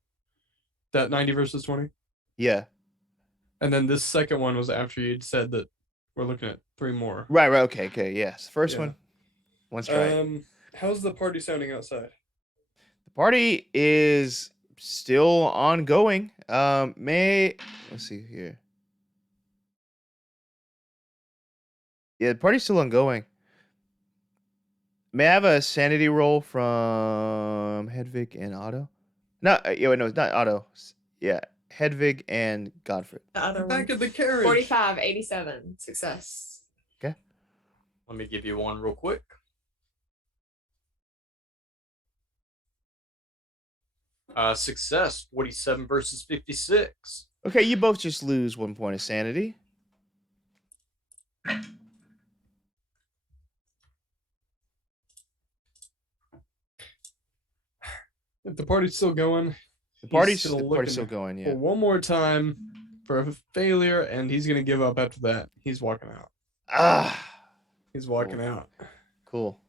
That 90 versus 20. Yeah. And then this second one was after you'd said that we're looking at 3 more. Right. Okay, yes. First one. Let's try it. How's the party sounding outside? The party is still ongoing. Let's see here. Yeah, the party's still ongoing. May I have a sanity roll from Hedwig and Otto? No, no, it's not Otto. Yeah, Hedwig and Godfrid. The other Back one. at the carriage. 45, 87. Success. Okay. Let me give you one real quick. Success, 47 versus 56. Okay, you both just lose 1 point of sanity. If the party's still going, The party's still still going, yeah. for one more time for a failure, and he's gonna give up after that. He's walking out. He's walking out. Cool.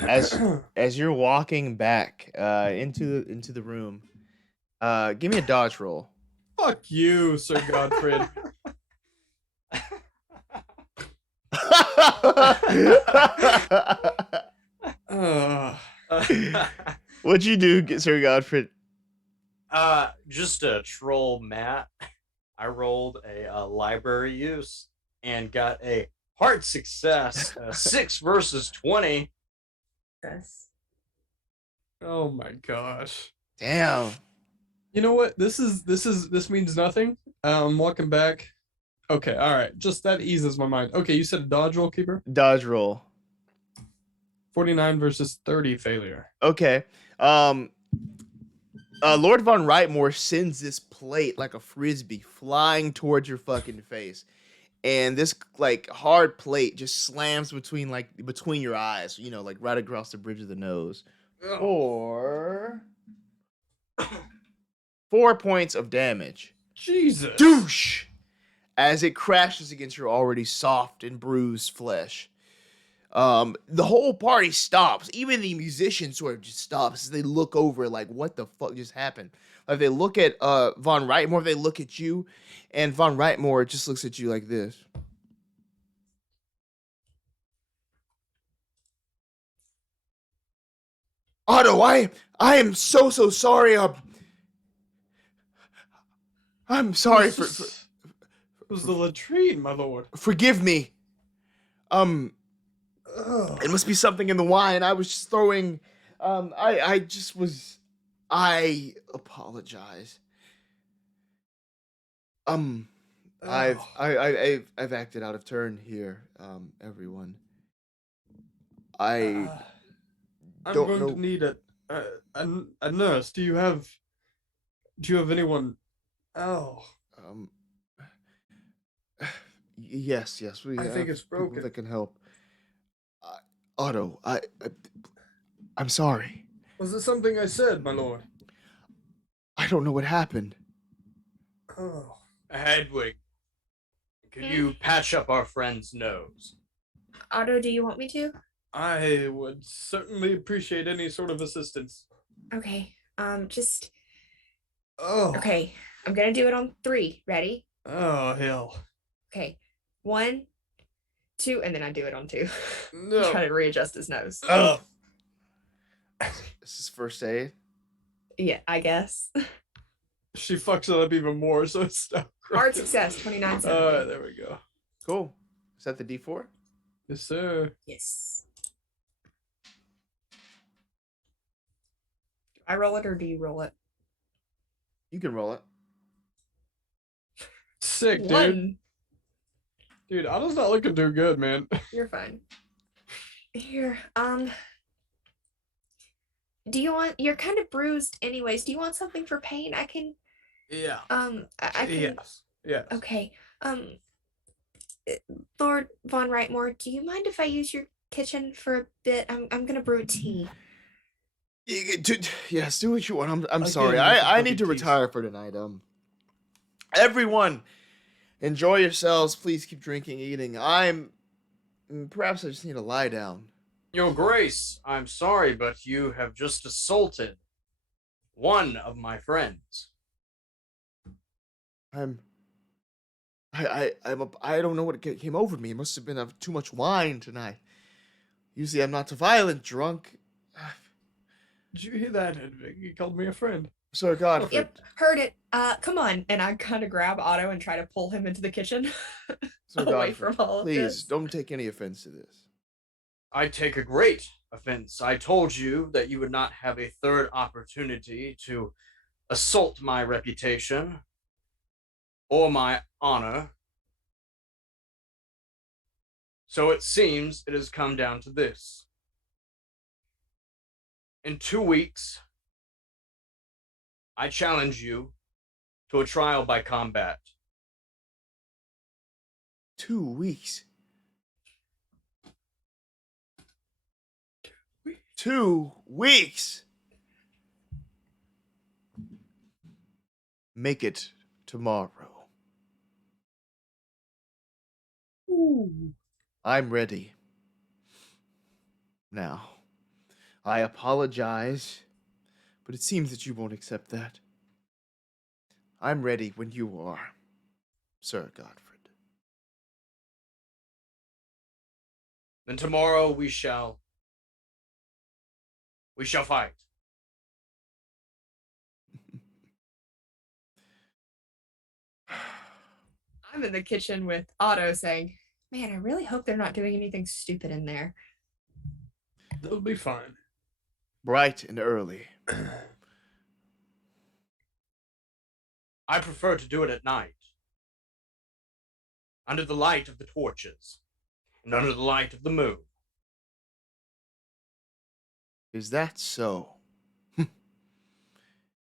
As you're walking back into the room, give me a dodge roll. Fuck you, Sir Godfrid. What'd you do, Sir Godfrid? Just a troll Matt. I rolled a library use and got a Hard success. 6 versus 20. Yes. Oh my gosh. Damn. You know what? This means nothing. I'm walking back. Okay, all right. Just that eases my mind. Okay, you said dodge roll, keeper. Dodge roll. 49 versus 30 failure. Okay. Lord Von Rightmore sends this plate like a frisbee flying towards your fucking face. And this like hard plate just slams between your eyes, you know, like right across the bridge of the nose. Ugh. Or 4 points of damage. Jesus. Douche! As it crashes against your already soft and bruised flesh. The whole party stops. Even the musicians sort of just stops as they look over like, what the fuck just happened? Like they look at Von Rightmore, they look at you, and Von Rightmore just looks at you like this. Otto, I am so sorry. I'm sorry for It was the latrine, my lord. forgive me. Ugh. It must be something in the wine. I was just throwing. I apologize. I've acted out of turn here. Everyone. I'm don't going know. to need a nurse. Do you have anyone? Oh, Yes, we I have think it's people broken. that can help. Otto, I'm sorry. was it something I said, my lord? I don't know what happened. Oh, Hedwig, could you patch up our friend's nose? Otto, do you want me to? I would certainly appreciate any sort of assistance. Okay. Just Oh, okay. I'm gonna do it on 3. Ready? Oh hell. Okay. 1, 2, and then I do it on 2. No. Try to readjust his nose. Oh. This is first aid. Yeah, I guess. She fucks it up even more, so it's not Hard success, 29 there we go. Cool. Is that the D4? Yes, sir. Yes. Do I roll it or do you roll it? You can roll it. Sick, dude. 1. Dude, Otto's not looking too good, man. You're fine. Here, do you want? You're kind of bruised, anyways. Do you want something for pain? I can. Yeah. I can. Yes. Yes. Okay. Lord Von Rightmore, do you mind if I use your kitchen for a bit? I'm gonna brew a tea. Yes, do what you want. I'm Again, sorry. with the I need to fucking teas. retire for tonight. Everyone, enjoy yourselves. Please keep drinking, eating. Perhaps I just need to lie down. Your Grace, I'm sorry, but you have just assaulted one of my friends. I don't know what came over me. It must have been too much wine tonight. Usually I'm not so violent drunk. Did you hear that, Hedwig? He called me a friend. Sir Godfrid. Yep, heard it. Come on, and I kind of grab Otto and try to pull him into the kitchen, Sir away Godfrid, from all of please this. don't take any offense to this. I take a great offense. I told you that you would not have a third opportunity to assault my reputation or my honor. So it seems it has come down to this. In 2 weeks, I challenge you to a trial by combat. 2 weeks. 2 weeks. Make it tomorrow. Ooh. I'm ready. Now, I apologize, but it seems that you won't accept that. I'm ready when you are, Sir Godfrid. Then tomorrow we shall fight. I'm in the kitchen with Otto saying, Man, I really hope they're not doing anything stupid in there. They'll be fine. Bright and early. I prefer to do it at night, under the light of the torches, and under the light of the moon. Is that so?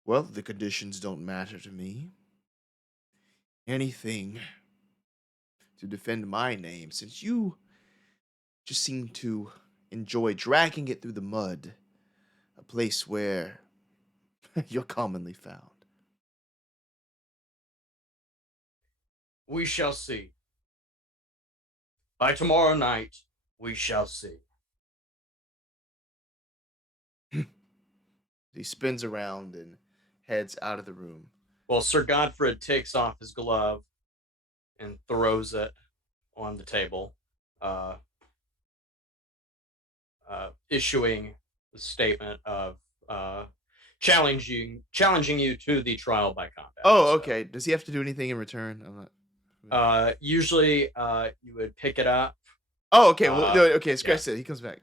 Well, the conditions don't matter to me. Anything to defend my name, since you just seem to enjoy dragging it through the mud, a place where you're commonly found. We shall see. By tomorrow night, we shall see. He spins around and heads out of the room. Well, Sir Godfrid takes off his glove and throws it on the table, issuing the statement of challenging you to the trial by combat. Oh, So, okay. Does he have to do anything in return? I'm not... usually, you would pick it up. Oh, okay. Well, no, okay. yeah. Scratch that. He comes back.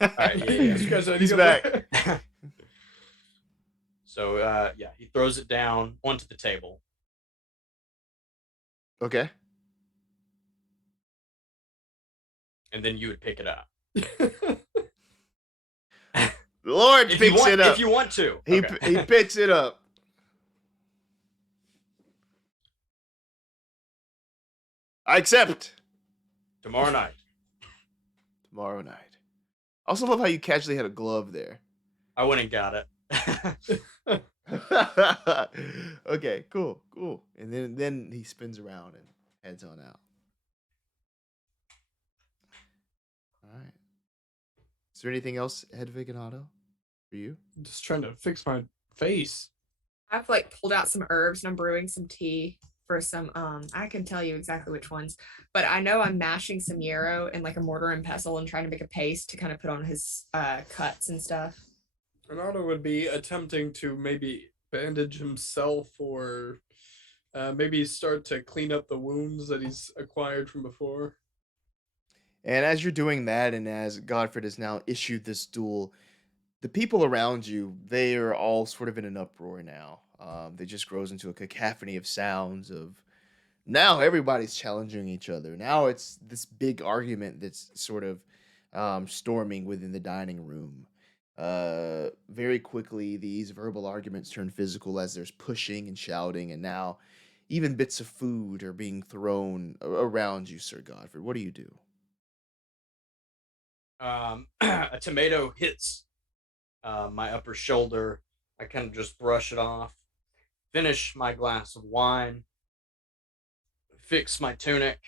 All right, yeah. He's back. So, yeah, he throws it down onto the table. Okay. And then you would pick it up. The Lord picks it up. If you want to. He Okay. he picks it up. I accept. Tomorrow night. Tomorrow night. I also love how you casually had a glove there. I went and got it. Okay, cool. And then he spins around and heads on out. All right. Is there anything else, Hedwig and Otto, for you? Just trying to fix my face. I've like pulled out some herbs and I'm brewing some tea for some I can tell you exactly which ones, but I know I'm mashing some yarrow in like a mortar and pestle and trying to make a paste to kind of put on his cuts and stuff. And Otto would be attempting to maybe bandage himself or maybe start to clean up the wounds that he's acquired from before. And as you're doing that, and as Godfrid has now issued this duel, the people around you, they are all sort of in an uproar now. They just grows into a cacophony of sounds of now everybody's challenging each other. Now it's this big argument that's sort of storming within the dining room. Very quickly, these verbal arguments turn physical as there's pushing and shouting, and now even bits of food are being thrown around you, Sir Godfrid. What do you do? A tomato hits my upper shoulder. I kind of just brush it off, finish my glass of wine, fix my tunic,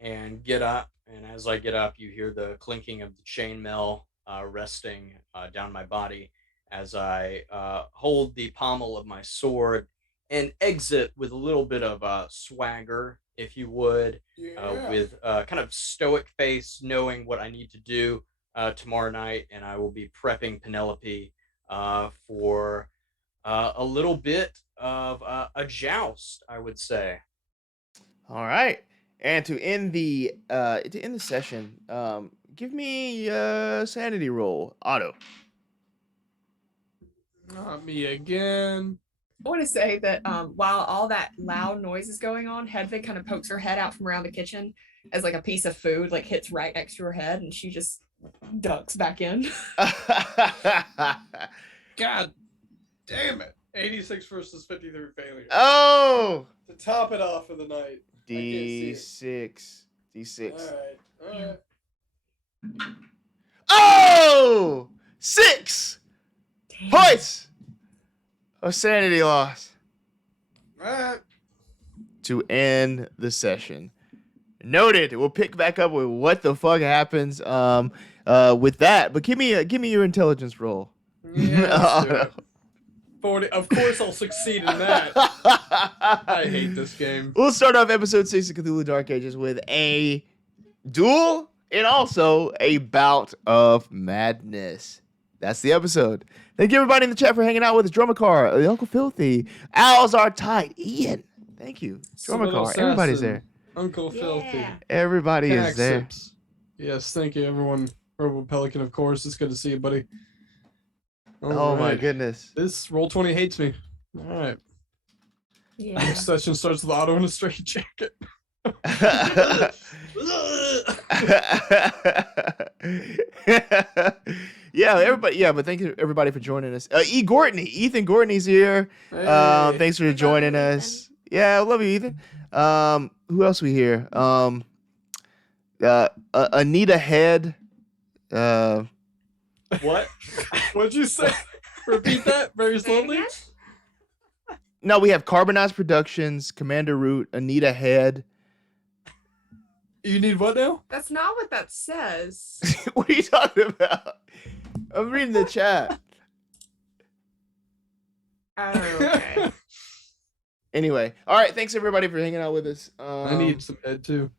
and get up. And as I get up, you hear the clinking of the chainmail resting down my body as I hold the pommel of my sword and exit with a little bit of swagger, if you would, with kind of stoic face, knowing what I need to do tomorrow night. And I will be prepping Penelope for a little bit of a joust, I would say. All right. And to end the session, give me a sanity roll, Otto. Not me again. I want to say that while all that loud noise is going on, Hedwig kind of pokes her head out from around the kitchen as like a piece of food like hits right next to her head, and she just ducks back in. God damn it. 86 versus 53 failure. Oh! To top it off for the night. D6. All right. Oh! 6 Damn. points of sanity loss All right. to end the session. Noted. We'll pick back up with what the fuck happens with that. But give me your intelligence roll. Yeah, let's do it. 40. Of course I'll succeed in that. I hate this game. We'll start off episode 6 of Cthulhu Dark Ages with a duel and also a bout of madness. That's the episode. Thank you everybody in the chat for hanging out with us. Drumacar, the Uncle Filthy, Owls Are Tight, Ian. Thank you. Drumacar, everybody's there. Uncle Filthy. Yeah. Everybody is there. Caxips. Yes, thank you, everyone. Robo Pelican, of course. It's good to see you, buddy. Oh my Alright. goodness. This Roll20 hates me. All right. Yeah. Next session starts with Otto in a straight jacket. Yeah, everybody. Yeah, but thank you everybody for joining us. Ethan Gortney's here. Hey. Thanks for love joining you, us. Yeah, I love you, Ethan. Who else we here? Anita Head. What? What'd you say? Repeat that very Say it slowly. again? No, we have Carbonized Productions, Commander Root, Anita Head. You need what now? That's not what that says. What are you talking about? I'm reading the chat. Oh, okay. Anyway, all right. Thanks everybody for hanging out with us. I need some head too.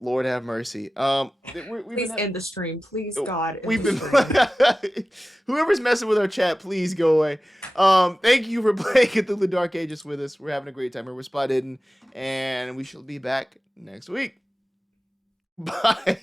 Lord have mercy. Please end the stream. Please, God. End We've the been stream. whoever's messing with our chat, please go away. Thank you for playing Cthulhu Dark Ages with us. We're having a great time. We're Spot Hidden, and we shall be back next week. Bye.